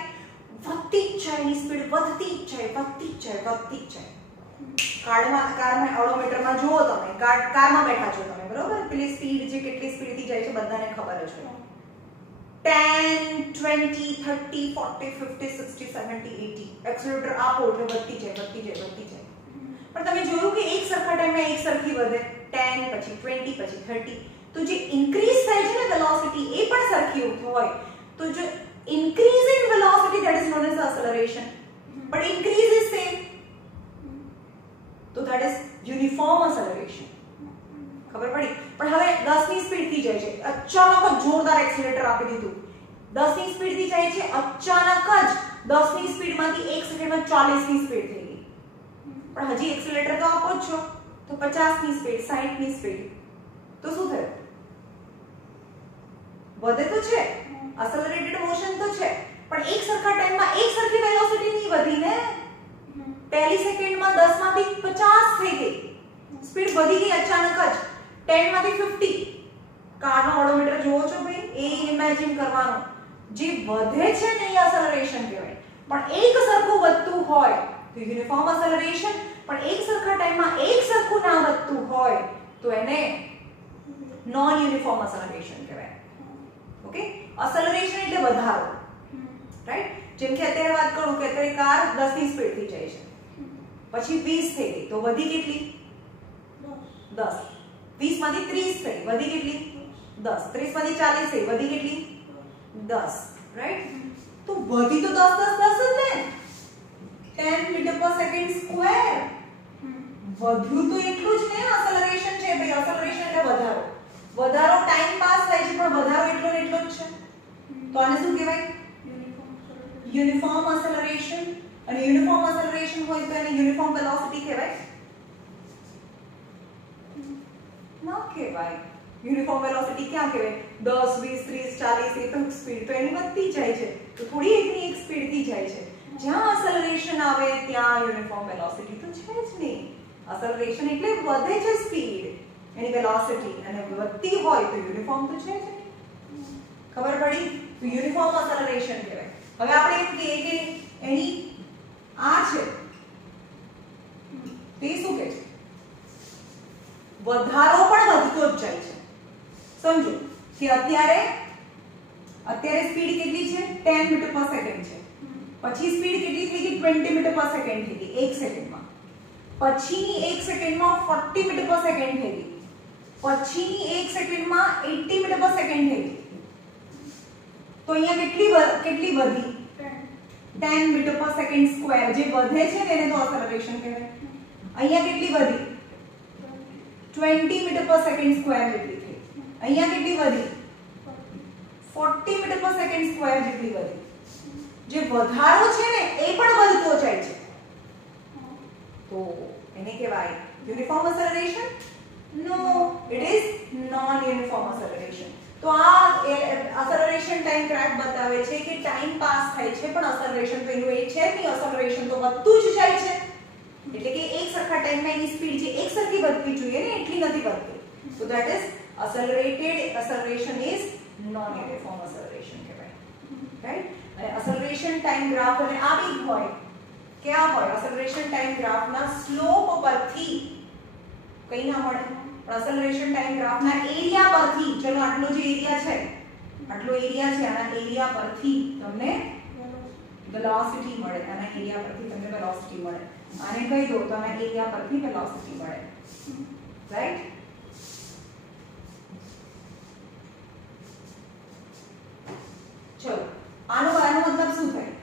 વધતી જાય સ્પીડ વધતી જાય કારમાં ઓડોમીટરમાં જુઓ તમે કારમાં બેઠા છો તમે બરોબર પેલી સ્પીડ જે કેટલી સ્પીડ થી જાય છે બધાને ખબર જ હોય 10 20 30 40 50 60 70 80 એક્સેલરેટર આપો એટલે વધતી જાય પણ તમે જોયું કે એક સરખા ટાઈમમાં એક સરખી વધે 10 પછી 20 પછી 30 તો જે ઇન્ક્રીઝ થાય છે ને વેલોસિટી એ પણ સરખી હોય તો જો increase in velocity that is known as acceleration but increase is same so that is uniform acceleration ખબર પડી પણ હવે 10 ની સ્પીડ થી જાય છે અચાનક જ જોરદાર એક્સેલરેટર આપી દીધું 10 ની સ્પીડ થી જાય છે અચાનક જ 10 ની સ્પીડ માંથી 1 સેકન્ડમાં 40 ની સ્પીડ થઈ ગઈ પણ હજી એક્સેલરેટર તો આપો છો તો 50 ની સ્પીડ 60 ની સ્પીડ તો શું થયું વધે તો છે એક્સેલરેટેડ મોશન તો છે પણ એક સરખા ટાઈમમાં એક સરખી વેલોસિટી નહીં વધી ને પહેલી સેકન્ડમાં 10 માંથી 50 થઈ ગઈ સ્પીડ વધી ગઈ અચાનક જ 10 માંથી 50 કારનો ઓડોમીટર જોવો છો ભાઈ એ ઇમેજિન કરવાનું જે વધે છે ને એ એક્સેલરેશન કહેવાય પણ એક સરખું વધતું હોય તો યુનિફોર્મ એક્સેલરેશન પણ એક સરખા ટાઈમમાં એક સરખું ના વધતું હોય તો એને નોન યુનિફોર્મ એક્સેલરેશન કહેવાય ઓકે એક્સેલરેશન એટલે વધારો રાઈટ જેમ કે અત્યારે વાત કરું કે અત્યારે કાર 10 ની સ્પીડ થી જાય છે પછી 20 થઈ ગઈ તો વધી કેટલી 10 20 માંથી 30 થઈ વધી કેટલી 10 30 માંથી 40 થઈ વધી કેટલી 10 રાઈટ તો વધી તો 10 જ ને 10 મીટર પર સેકન્ડ સ્ક્વેર વધ્યું તો એટલું જ ને એક્સેલરેશન છે ભાઈ એક્સેલરેશન એટલે વધારો ટાઈમ પાસ થાય છે પણ વધારો એટલો જ છે તો આને શું કહેવાય યુનિફોર્મ એક્સેલરેશન અને યુનિફોર્મ એક્સેલરેશન હોય તો એને યુનિફોર્મ વેલોસિટી કહેવાય ના કહેવાય યુનિફોર્મ વેલોસિટી ક્યાં કહેવાય 10 20 30 40 એ તો સ્પીડ તો એની વધતી જાય છે તો થોડી એકની એક સ્પીડ થી જાય છે જ્યાં એક્સેલરેશન આવે ત્યાં યુનિફોર્મ વેલોસિટી તો છે જ નહીં એક્સેલરેશન એટલે વધે છે સ્પીડ એની વેલોસિટી અને વધતી હોય તો યુનિફોર્મ તો છે જ ખબર પડી તો યુનિફોર્મ એક્સેલરેશન કહેવાય હવે આપણે એમ કહીએ કે એની આ છે તે શું કહે છે વધારો પણ વધતો જ જાય છે સમજો કે અત્યારે સ્પીડ કેટલી છે 10 મીટર પર સેકન્ડ છે પછી સ્પીડ કેટલી થઈ ગઈ 20 મીટર પર સેકન્ડ થઈ ગઈ 1 સેકન્ડમાં પછીની 1 સેકન્ડમાં 40 મીટર પર સેકન્ડ થઈ ગઈ, પછીની 1 સેકન્ડમાં 80 મીટર પર સેકન્ડ થઈ ગઈ, તો અહીંયા કેટલી વધી? 10 મીટર પર સેકન્ડ સ્ક્વેર. જે વધે છે તેને તો એક્સેલરેશન કહેવાય. અહીંયા કેટલી વધી? 20 મીટર પર સેકન્ડ સ્ક્વેર જેટલી થઈ. અહીંયા કેટલી વધી? 40 મીટર પર સેકન્ડ સ્ક્વેર જેટલી વધી. જે વધારો છે ને એ પણ વધતો જાય છે, તો એને કહેવાય uniform acceleration? No, it is non uniform acceleration. તો આ એક્સેલરેશન ટાઈમ ગ્રાફ બતાવે છે કે ટાઈમ પાસ થાય છે પણ એક્સેલરેશન તો એનું એ છે નહીં, એક્સેલરેશન તો વધતું જ જાય છે. એટલે કે એક સરખા ટાઈમમાં એની સ્પીડ જે એક સરખી વધવી જોઈએ ને એટલી નથી વધતી. So that is accelerated acceleration is non uniform acceleration કહેવાય, રાઈટ? અને એક્સેલરેશન ટાઈમ ગ્રાફ અને આ બી હોય ક્યાં હોય? એક્સેલરેશન ટાઈમ ગ્રાફના સ્લોપ પરથી કઈ ના મળે, પણ એક્સેલરેશન ટાઈમ ગ્રાફના એરિયા પરથી, ચલો આટલો જે એરિયા છે, આટલો એરિયા છે, આના એરિયા પરથી તમને વેલોસિટી મળે, આના એરિયા પરથી તમને વેલોસિટી મળે. આને કહી દો તો આના એરિયા પરથી વેલોસિટી મળે, રાઈટ? ચલો આનો મતલબ શું થાય?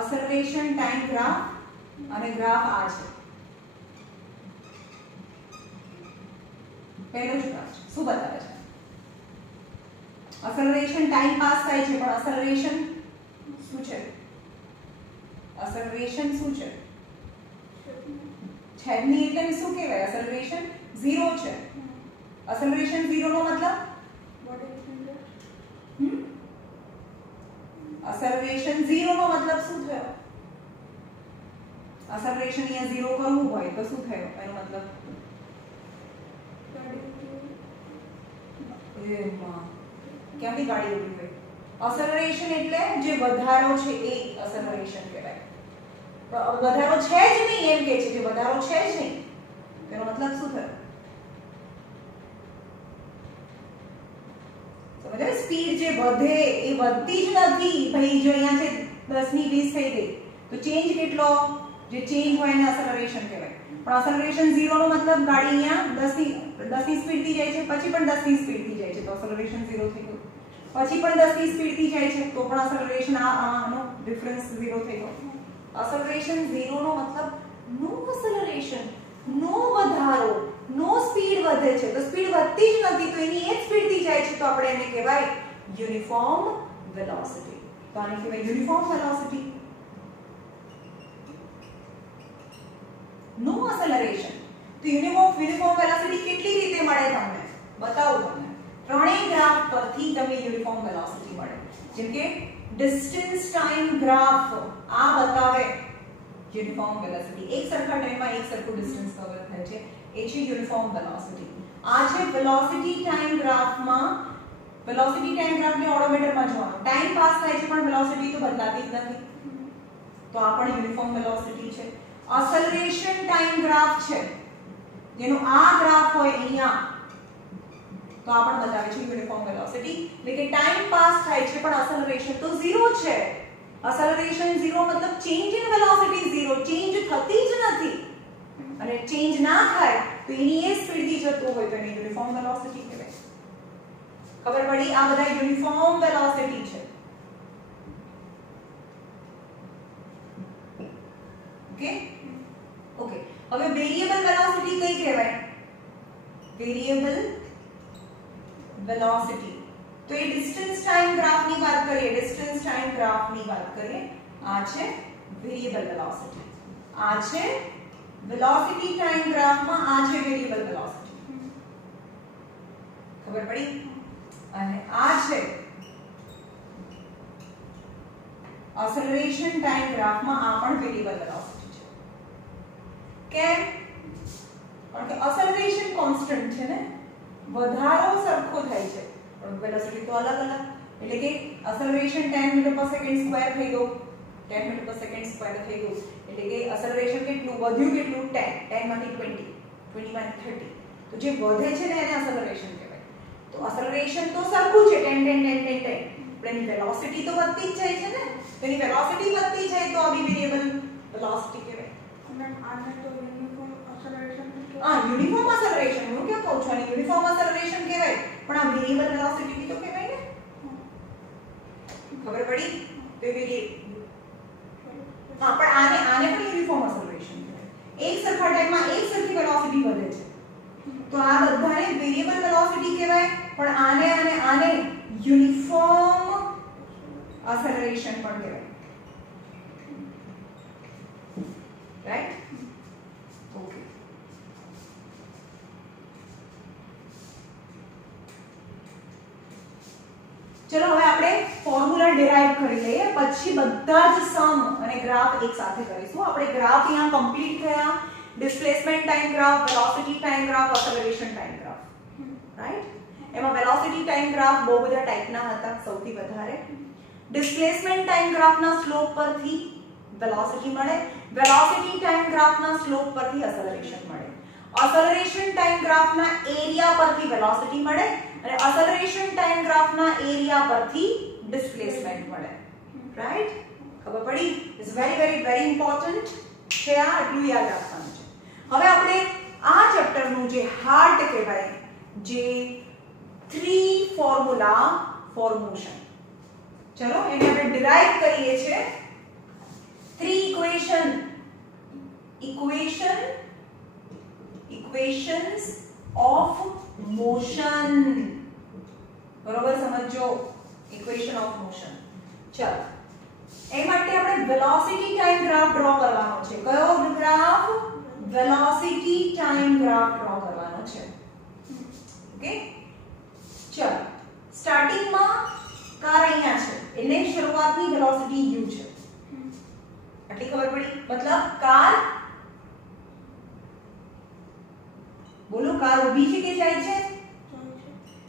એક્સેલરેશન ટાઈમ ગ્રાફ અને ગ્રાફ આ છે, પહેલો જ ગ્રાફ છે. શું બતાવે છે? એક્સેલરેશન ટાઈમ પાસ થાય છે પણ એક્સેલરેશન શું છે? એક્સેલરેશન શું છે? છેદની એટલે શું કહેવાય? એક્સેલરેશન 0 છે. એક્સેલરેશન 0 નો મતલબ એક્સેલરેશન 0 નો મતલબ શું થયો? એક્સેલરેશન અહીંયા 0 કરવું હોય તો શું થયો એનો મતલબ? ક્યાંથી ગાડી ઉભી હોય? એક્સેલરેશન એટલે જે વધારો છે એ એક્સેલરેશન કહેવાય. વધારો છે જ નહીં એમ કે છે, જે વધારો છે જ નહીં તેનો મતલબ શું થયો? સમજો? સ્પીડ જે વધે એ વધતી જ નથી ભાઈ. જો અહીંયા છે 10 ની 20 થઈ ગઈ તો ચેન્જ કેટલો? જે ચેન્જ હોય એને એક્સેલરેશન કહેવાય. પણ એક્સેલરેશન 0 નો મતલબ ગાડી અહીંયા 10 ની સ્પીડ થી જાય છે, પછી પણ 10 ની સ્પીડ થી જાય છે તો એક્સેલરેશન 0 થઈ ગયું. પછી પણ 10 ની સ્પીડ થી જાય છે તો પણ એક્સેલરેશન આનો ડિફરન્સ 0 થઈ ગયો. એક્સેલરેશન 0 નો મતલબ નો એક્સેલરેશન, નો વધારો, નો સ્પીડ વધે છે તો સ્પીડ વધતી જ નથી તો એની એ જ સ્પીડ થી જાય છે તો આપણે એને કહેવાય યુનિફોર્મ વેલોસિટી. તો આને કહેવાય યુનિફોર્મ વેલોસિટી. નો એક્સેલરેશન. તો યુનિફોર્મ વેલોસિટી કેટલી રીતે મળે તમને બતાવું તમને. ત્રણેય ગ્રાફ પરથી તમને યુનિફોર્મ વેલોસિટી મળે. જેમ કે ડિસ્ટન્સ ટાઈમ ગ્રાફ આ બતાવે યુનિફોર્મ વેલોસિટી. એક સરખા ટાઈમમાં એક સરખું ડિસ્ટન્સ કવર થાય છે એ છે યુનિફોર્મ વેલોસિટી. આ છે વેલોસિટી ટાઈમ ગ્રાફમાં. વેલોસિટી ટાઈમ ગ્રાફને ઓડોમીટરમાં જોવાનું. ટાઈમ પાસ થાય છે પણ વેલોસિટી તો બદલાતી જ નથી તો આ પણ યુનિફોર્મ વેલોસિટી છે. એક્સેલરેશન ટાઈમ ગ્રાફ છે જેનો આ ગ્રાફ હોય અહીંયા તો આ પણ બતાવે છે યુનિફોર્મ વેલોસિટી. એટલે કે ટાઈમ પાસ થાય છે પણ એક્સેલરેશન તો 0 છે. એક્સેલરેશન 0 મતલબ ચેન્જ ઇન વેલોસિટી 0, ચેન્જ થતી જ નથી. અને ચેન્જ ના થાય તો એની એ સ્પીડ થી જતું હોય તો એને યુનિફોર્મ વેલોસિટી કહેવાય. ખબર પડી? આ બધા યુનિફોર્મ વેલોસિટી છે. Okay okay. હવે વેરિએબલ વેલોસિટી કઈ કહેવાય? વેરિએબલ વેલોસિટી તો એ ડિસ્ટન્સ ટાઈમ ગ્રાફની વાત કરીએ. ડિસ્ટન્સ ટાઈમ ગ્રાફની વાત કરીએ. આ છે વેરિએબલ વેલોસિટી. આ છે વેલોસિટી ટાઈમ ગ્રાફમાં આ છે વેરિએબલ વેલોસિટી. ખબર પડી? અને આ છે એક્સેલરેશન ટાઈમ ગ્રાફમાં આ પણ વેરિએબલ વેલોસિટી છે. કેમ? કારણ કે એક્સેલરેશન કોન્સ્ટન્ટ છે ને, વધારો સરખો થાય છે પણ વેલોસિટી તો અલગ અલગ. એટલે કે એક્સેલરેશન 10 મીટર પર સેકન્ડ સ્ક્વેર થઈ ગયું, 10 મીટર પર સેકન્ડ સ્ક્વેર થઈ ગયું. એટલે કે એક્સેલરેશન કેટલું વધ્યું? કેટલું? 10. 10 માંથી 20, 20 માંથી 30. તો જે વધે છે ને એને એક્સેલરેશન કહેવાય. તો એક્સેલરેશન તો સરખું છે 10 10 10 10 10. પણ એની વેલોસિટી તો વધતી જ જાય છે ને. તો એની વેલોસિટી વધતી જાય તો આ બી વેરિએબલ વેલોસિટી કહેવાય. અને આને તો યુનિફોર્મ યુનિફોર્મ એક્સેલરેશન હું ક્યાં કહું છું અને યુનિફોર્મ એક્સેલરેશન કહેવાય પણ આ વેરિયેબલ વેલોસિટી બી તો કહેવાય ને ખબર પડી તો વેરિયેબલ પણ આને પણ યુનિફોર્મ એક્સેલરેશન કહેવાય એક સરખા ટાઈમમાં એક સરખી વેલોસિટી વધે છે તો આ બધાને વેરિયેબલ વેલોસિટી કહેવાય પણ આને યુનિફોર્મ એક્સેલરેશન પણ કહેવાય રાઈટ ઓકે ચલો હવે આપણે ફોર્મ્યુલા ડિરાઈવ કરી લઈએ પછી બધા જ સમ અને ગ્રાફ એક સાથે કરીશું આપણે ગ્રાફ અહીંયા કમ્પ્લીટ થયા displacement time graph velocity time graph acceleration time graph right એમાં વેલોસિટી ટાઈમ ગ્રાફ બહુ બધા ટાઈપના હતા સૌથી વધારે ડિસ્પ્લેસમેન્ટ ટાઈમ ગ્રાફના સ્લોપ પરથી વેલોસિટી મળે વેલોસિટી ટાઈમ ગ્રાફના સ્લોપ પરથી એક્સેલરેશન મળે એક્સેલરેશન ટાઈમ ગ્રાફના એરિયા પરથી વેલોસિટી મળે અને એક્સેલરેશન ટાઈમ ગ્રાફના એરિયા પરથી ડિસ્પ્લેસમેન્ટ મળે રાઈટ ખબર પડી ઇટ્સ વેરી ઇમ્પોર્ટન્ટ છે આ આટલું યાદ રાખવાનું છે હવે આપણે આ ચેપ્ટરનું જે હાર્ટ કહેવાય જે 3 ફોર્મ્યુલા ફોર મોશન ચલો એને આપણે ડિરાઈવ કરીએ છીએ 3 equations of motion બરોબર સમજો equation of motion ચલો એ માટે આપણે વેલોસિટી ટાઈમ ગ્રાફ ડ્રો કરવાનો છે કયો graph velocity time graph draw કરવાનો છે ઓકે ચલો સ્ટાર્ટિંગ માં કાર અહીંયા છે એટલે શરૂઆતની વેલોસિટી u છે આટલી ખબર પડી મતલબ કાર બોલો કાર ઊભી છે કે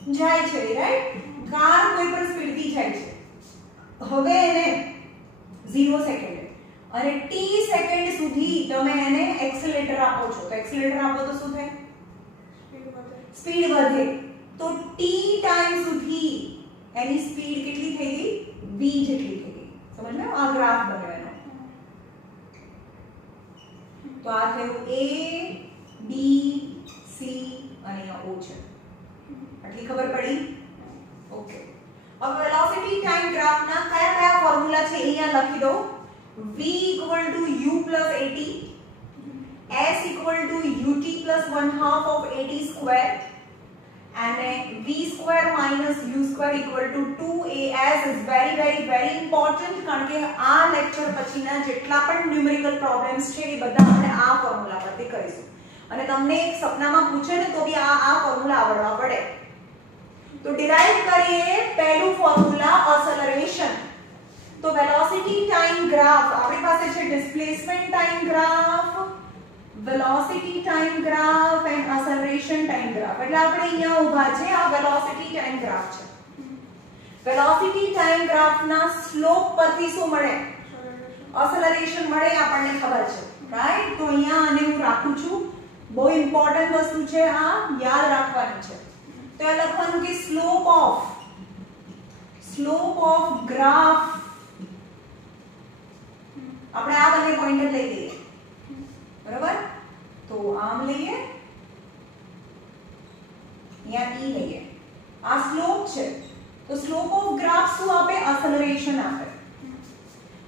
જાય છે રાઈટ કાર કોઈ પણ સ્પીડ થી જાય છે હવે એને 0 સેકન્ડ અને t સેકન્ડ સુધી તમે એને એક્સેલેરેટર આપો છો તો એક્સેલેરેટર આપો તો શું થાય સ્પીડ વધે તો t ટાઈમ સુધી એની સ્પીડ કેટલી થઈ ગઈ v જેટલી થઈ ગઈ સમજ્યો આ ગ્રાફ બન્યો એનો તો આ થયું a b c અને આ o છે આટલી ખબર પડી ઓકે હવે વેલોસિટી ટાઈમ ગ્રાફના કયા ફોર્મ્યુલા છે અહીંયા લખી દો v u + at s ut + 1/2 of at square and v² - u² = 2as is very important કારણ કે આ લેક્ચર પછીના જેટલા પણ ન્યુમેરિકલ પ્રોબ્લેમ્સ છે એ બધા આપણે આ ફોર્મ્યુલા પરથી કરીશું અને તમને એક સપનામાં પૂછે ને તો બી આ ફોર્મ્યુલા આવડવા પડે તો ડિરાઈવ કરીએ પહેલું ફોર્મ્યુલા એક્સેલરેશન તો વેલોસિટી ટાઈમ ગ્રાફ આપણી પાસે છે displacement time graph velocity time graph and acceleration time graph એટલે આપણે અહીંયા ઊભા છે આ વેલોસિટી ટાઈમ ગ્રાફ છે વેલોસિટી ટાઈમ ગ્રાફના સ્લોપ પરથી શું મળે એક્સેલરેશન મળે આપણને ખબર છે રાઈટ તો અહીંયા આને હું રાખું છું બહુ ઇમ્પોર્ટન્ટ વસ્તુ છે આ યાદ રાખવાની છે તો આ લખવાનું કે સ્લોપ ઓફ ગ્રાફ આપણે આ બંને પોઈન્ટર લઈ લઈએ બરાબર તો આમ લઈએ અહીંયા e લઈએ આ સ્લોપ છે તો સ્લોપ ઓફ ગ્રાફ શું આપે એક્સેલરેશન આપે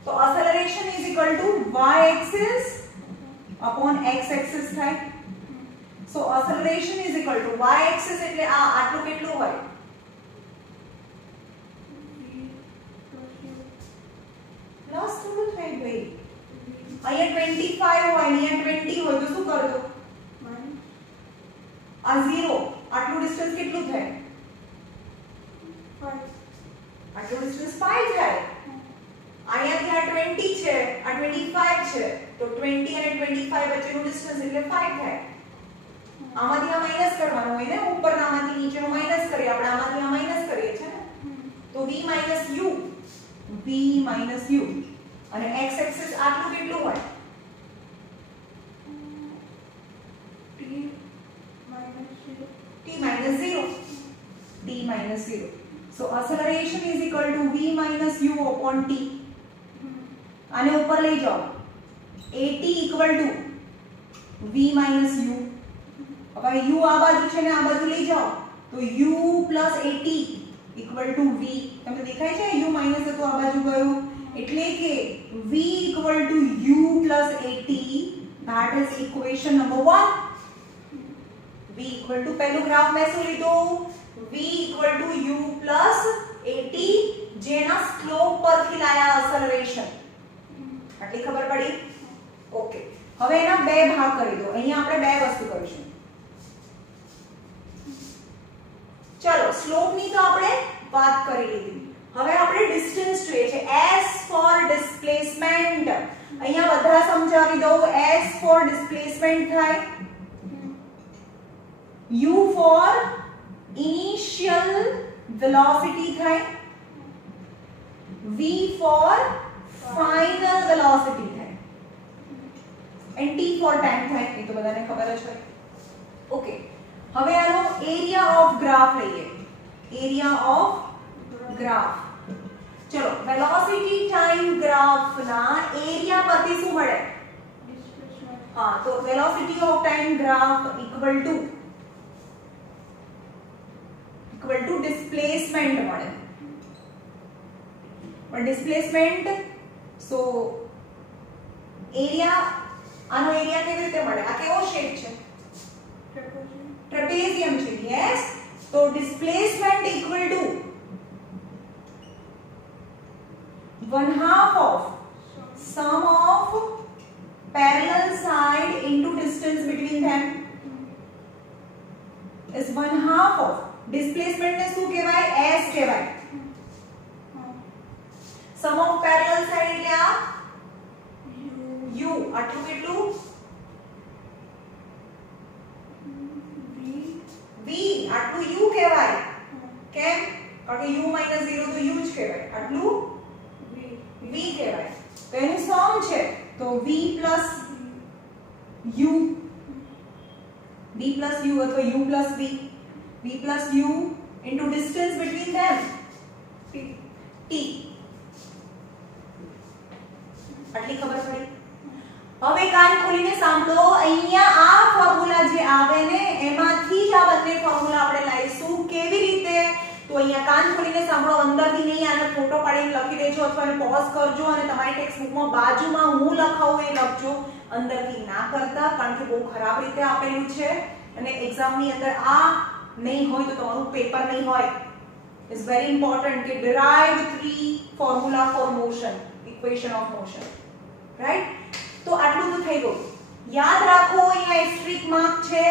તો acceleration y axis upon x axis થાય so acceleration y axis એટલે આ આટલું કેટલું હોય પ્લસ થોડું થાય ભાઈ અહીંયા 25 હોય અહીંયા 20 હોય તો શું કરજો આ 0 આટલું ડિસ્ટન્સ કેટલું થાય 5 આટલું ડિસ્ટન્સ 5 થાય અહીંયાથી આ 20 છે આ 25 છે તો 20 અને 25 વચ્ચેનું ડિસ્ટન્સ એટલે 5 થાય આમાંથી આ માઈનસ કરવાનું હોય ને ઉપરનામાંથી નીચેનું માઈનસ કરીએ આપણે આમાંથી આ માઈનસ કરીએ છે ને તો v - u અને x એક્સિસ આટલું કેટલું હોય t - 0 so acceleration v - u upon t આને ઉપર લઈ જાઓ at v - u હવે u આ બાજુ છે ને આ બાજુ લઈ જાઓ તો u plus at equal to v. તમને દેખાય છે u માઈનસ હતું આ બાજુ ગયું એટલે કે v equal to u plus at. that is equation number 1. v equal to પહેલું ગ્રાફ મેં શું લીધું v equal to u plus at જેના સ્લોપ પરથી લાયા એક્સેલરેશન. આટલી ખબર પડી? ઓકે. હવે એના બે ભાગ કરી દો. અહીંયા આપણે બે વસ્તુ કરીશું. ચલો સ્લોપ ની તો આપણે વાત કરી લીધી. હવે આપણે ડિસ્ટન્સ જોઈએ છે. s ફોર ડિસ્પ્લેસમેન્ટ અહીંયા બધા સમજાવી દઉં. s ફોર ડિસ્પ્લેસમેન્ટ થાય, u ફોર ઇનિશિયલ વેલોસિટી થાય, v ફોર ફાઇનલ વેલોસિટી થાય and t ફોર ટાઈમ થાય. એ તો બધાને ખબર જ હોય. ઓકે. હવે આનો એરિયા ઓફ ગ્રાફ લઈએ. Area of graph. ચલો વેલોસિટી ટાઈમ ગ્રાફ ના એરિયા પરથી શું મળે? હા, તો velocity of time graph equal to displacement મળે. પણ ડિસ્પ્લેસમેન્ટ સો એરિયા, આનો એરિયા કેવી રીતે મળે? આ કેવો શેપ છે? ટ્રેપેઝિયમ છે. યસ. તો displacement equal to 1/2 of sum of parallel side into distance between them is 1/2 of displacement ને શું કહેવાય? s કહેવાય. sum of parallel side એટલે આ u. આટલું કેટલું? v. આટલું u કહેવાય. કેમ? કારણ કે u - 0 તો u જ કહેવાય. આટલું v કહેવાય. તો એનું સમ છે તો v plus u અથવા u plus v plus u into distance between them t. આટલી ખબર પડી? હવે કાન ખોલીને સાંભળો. અહીંયા આ ફોર્મ્યુલા જે આવે ને એમાંથી જ આ બંને ફોર્મ્યુલા આપણે લાવીશું. કેવી રીતે? તો અહીંયા કાન ખોલીને સાંભળો. અંદરથી નહીં, આને ફોટો પાડીને લખી દેજો અથવા એને પોઝ કરજો અને તમારી ટેક્સ્ટ બુકમાં બાજુમાં હું લખાવું એ લખજો. અંદરથી ના કરતા, કારણ કે બહુ ખરાબ રીતે આપેલું છે અને એક્ઝામની અંદર આ નહીં હોય તો તમારું પેપર નહીં હોય. ઇટ્સ વેરી ઇમ્પોર્ટન્ટ કે derive 3 formula for motion, equation of motion, right? તો આટલું તો થઈ ગયું. યાદ રાખો અહીંયા એસ્ટ્રિક માર્ક છે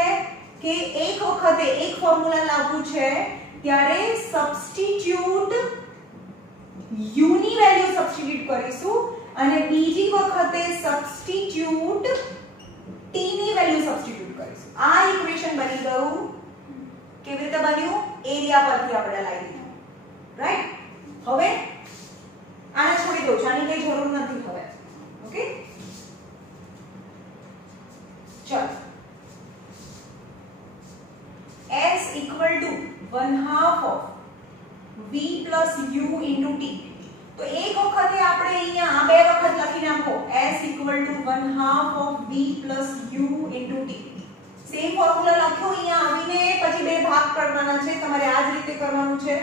કે એક વખતે એક ફોર્મ્યુલા લાવવું છે ત્યારે સબસ્ટિટ્યુટ u ની વેલ્યુ સબસ્ટિટ્યુટ કરીશું અને બીજી વખતે સબસ્ટિટ્યુટ t ની વેલ્યુ સબસ્ટિટ્યુટ કરીશું. આ ઇક્વેશન બની ગયું. કેવી રીતે બન્યું? એરિયા પરથી આપણે લાવી દીધું. રાઈટ? હવે આને છોડી દો. આની કઈ જરૂર નથી હવે. ઓકે? ચલો s equal to 1/2 of v plus u into t. તો એક વખતે આપણે અહીંયા આ બે વખત લખી નાખો. s equal to 1/2 of v plus u into t. Same formula લખ્યો અહીંયા આવીને પછી બે ભાગ કરવાના છે. તમારે આ જ રીતે કરવાનું છે.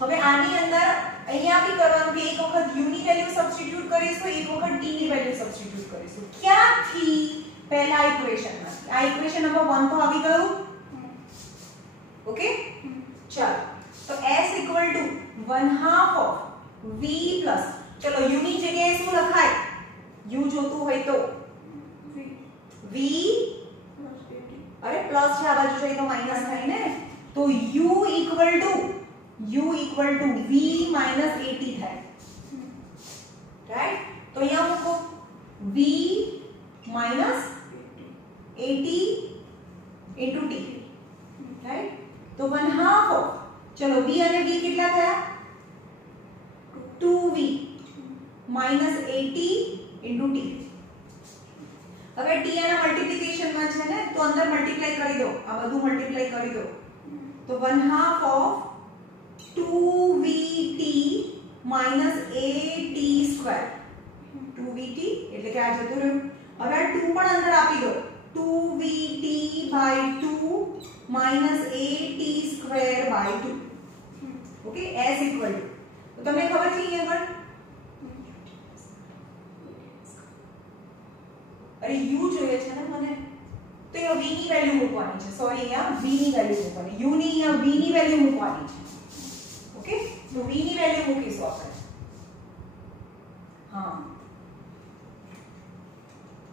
હવે આની અંદર અહીંયા બી કરવાનું કે એક વખત u ની વેલ્યુ સબસ્ટિટ્યુટ કરીશું, એક વખત t ની વેલ્યુ સબસ્ટિટ્યુટ કરીશું. ક્યાંથી? પહેલા ઇક્વેશનમાંથી. આ ઇક્વેશન નંબર 1 તો આવી ગયું. ઓકે? ચાલો તો s equal to 1/2 of v plus, ચલો u ની જગ્યાએ શું લખાય? u જોતું હોય તો v અરે પ્લસ છે આ બાજુ છે તો માઈનસ થાય ને. તો u equal to v minus at થાય. રાઈટ? તો અહીંયા મૂકો v minus at into t. Right? તો 1/2 of, ચલો v અને v કેટલા થયા? 2v minus at into t. હવે t આના મલ્ટીપ્લિકેશન માં છે ને તો અંદર મલ્ટીપ્લાય કરી દો. આ બધું મલ્ટીપ્લાય કરી દો. તો 1/2 of 2vt minus at square. 2vt એટલે કે આ જતું રહ્યું. હવે આ 2 પણ અંદર આપી દો. 2vt by 2 minus at square by 2. Okay, s equal to, તો તમને ખબર છે અહીંયા આગળ અરે u જોઈએ છે ને મને, તો અહીંયા v ની વેલ્યુ મૂકવાની છે. સોરી, અહીંયા v ની વેલ્યુ મૂકવાની, u ની અહીંયા v ની વેલ્યુ મૂકવાની છે. ઓકે, તો v ની વેલ્યુ મૂકીશું આપણે. હા,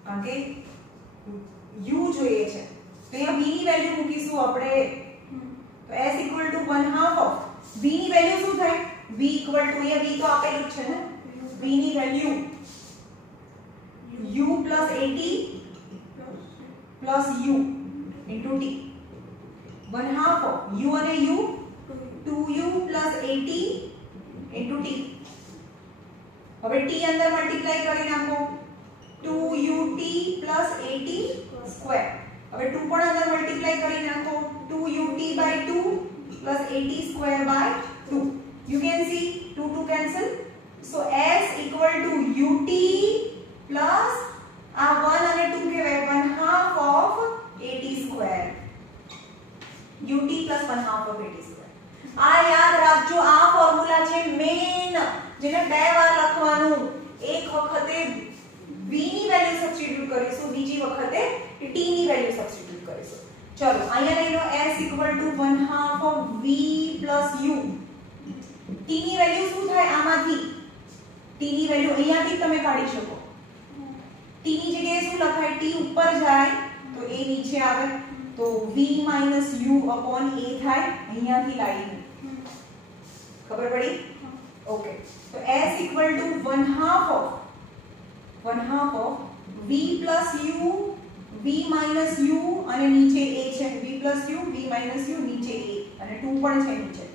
કારણ કે u જોઈએ છે તો અહીંયા v ની વેલ્યુ મૂકીશું આપણે. તો s equal to 1/2 of v ની વેલ્યુ શું થાય? v equal to, અહીંયા v તો આપેલું જ છે ને, v ની value u plus at plus u into t. 1/2 of u અને u 2u plus at into t. હવે t અંદર મલ્ટીપ્લાય કરી નાખો, 2ut plus at square. હવે 2 પણ અંદર મલ્ટીપ્લાય કરી નાખો, 2ut by 2 plus at square by 2. You can see 2 2 cancel. So s equal to ut plus આ 1 અને 2 કહેવાય 1/2 of at square. ut plus 1/2 of at square. આ યાદ રાખજો, આ ફોર્મ્યુલા છે મેઈન, જેને બે વાર લખવાનું. એક વખતે v ની વેલ્યુ સબસ્ટિટ્યુટ કરીશું, બીજી વખતે t ની વેલ્યુ સબસ્ટિટ્યુટ કરીશું. ચલો અહીંયા લઈ લો s equal to 1/2 of v plus u. t ની વેલ્યુ શું થાય આમાંથી? t ની વેલ્યુ અહીંયાથી તમે કાઢી શકો. t ની જગ્યાએ શું લખાય? t ઉપર જાય તો a નીચે આવે, તો v minus u upon a થાય. અહીંયાથી લાવીને ખબર પડી? ઓકે, તો s equal to 1/2 of v plus u, v minus u અને નીચે a છે, v plus u, v minus u, નીચે a અને 2 પણ છે નીચે.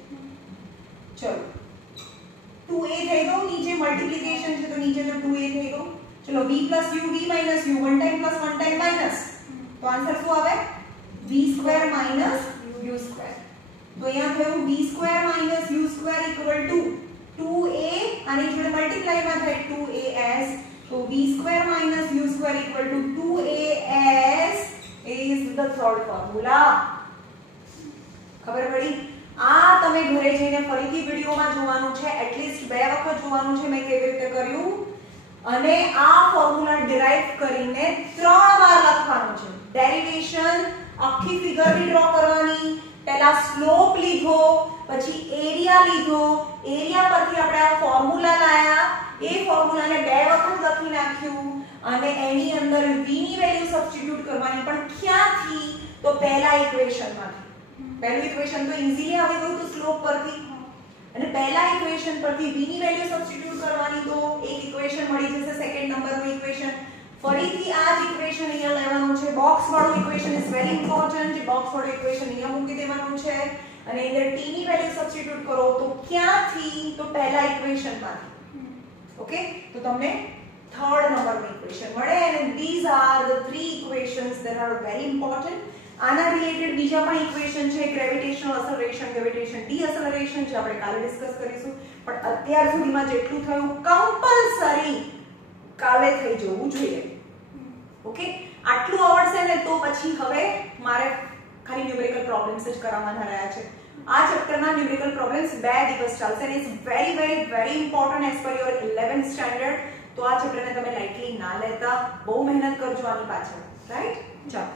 ચલો 2a થઈ ગયો, નીચે મલ્ટીપ્લિકેશન છે તો નીચે તો 2a થઈ ગયો. ચલો v plus u, v minus u, 1 time plus 1 time minus, તો આન્સર શું આવે? v square minus u square. તો અહીંયા થયું v square minus u square equal to 2a આની જોડે મલ્ટીપ્લાય માં થાય 2as. So v square minus u square equal to 2as is the third formula. ખબર પડી? આ તમે ઘરે જઈને ફરીથી વિડિયોમાં જોવાનું છે, એટલીસ્ટ 2 વખત જોવાનું છે મેં કેવી રીતે કર્યું, અને આ ફોર્મ્યુલા ડિરાઇવ કરીને 3 વાર લખવાનું છે. ડેરિવેશન આખી ફિગરની ડ્રો કરવાની, પહેલા સ્લોપ લીધો, પછી એરિયા લીધો, એરિયા પરથી આપણે આ ફોર્મ્યુલા લાયા, એ ફોર્મ્યુલાને 2 વખત લખી નાખ્યું અને એની અંદર v ની વેલ્યુ સબસ્ટિટ્યુટ કરવાની. પણ ક્યાંથી? તો પહેલા ઇક્વેશનમાંથી. પહેલું ઇક્વેશન તો ઈઝીલી આવી ગયું તો સ્લોપ પરથી, અને પહેલા ઇક્વેશન પરથી v ની વેલ્યુ સબસ્ટિટ્યુટ કરવાની, તો એક ઇક્વેશન મળી જશે, સેકન્ડ નંબરનું ઇક્વેશન. ફરીથી આ જ ઇક્વેશન અહીંયા લેવાનું છે. બોક્સ વાળું ઇક્વેશન ઇઝ વેરી ઇમ્પોર્ટન્ટ. જે બોક્સ વાળું ઇક્વેશન અહીંયા મૂકી દેવાનું છે અને અંદર t ની વેલ્યુ સબસ્ટિટ્યુટ કરો. તો ક્યાંથી? તો પહેલા ઇક્વેશનમાંથી. ઓકે, તો તમને થર્ડ નંબરનું ઇક્વેશન મળે. and these are the 3 equations that are very important. આના રિલેટેડ બીજા પણ ઇક્વેશન છે, ગ્રેવિટેશનલ એક્સેલરેશન, ગ્રેવિટેશન ડીએક્સેલરેશન, જે આપણે કાલે ડિસ્કસ કરીશું. પણ અત્યાર સુધીમાં જેટલું થયું કમ્પલસરી કાલે થઈ જવું જોઈએ. ઓકે, આટલું આવડશે ને તો પછી હવે મારે ખાલી ન્યુમેરિકલ પ્રોબ્લેમ્સ જ કરાવવાના રહ્યા છે. આ ચેપ્ટરના ન્યુમેરિકલ પ્રોબ્લેમ્સ 2 દિવસ ચાલશે અને it's very very very important as per your 11th standard. તો આ ચેપ્ટરને તમે લાઇટલી ના લેતા, બહુ મહેનત કરજો આની પાછળ, રાઈટ? ચાલો.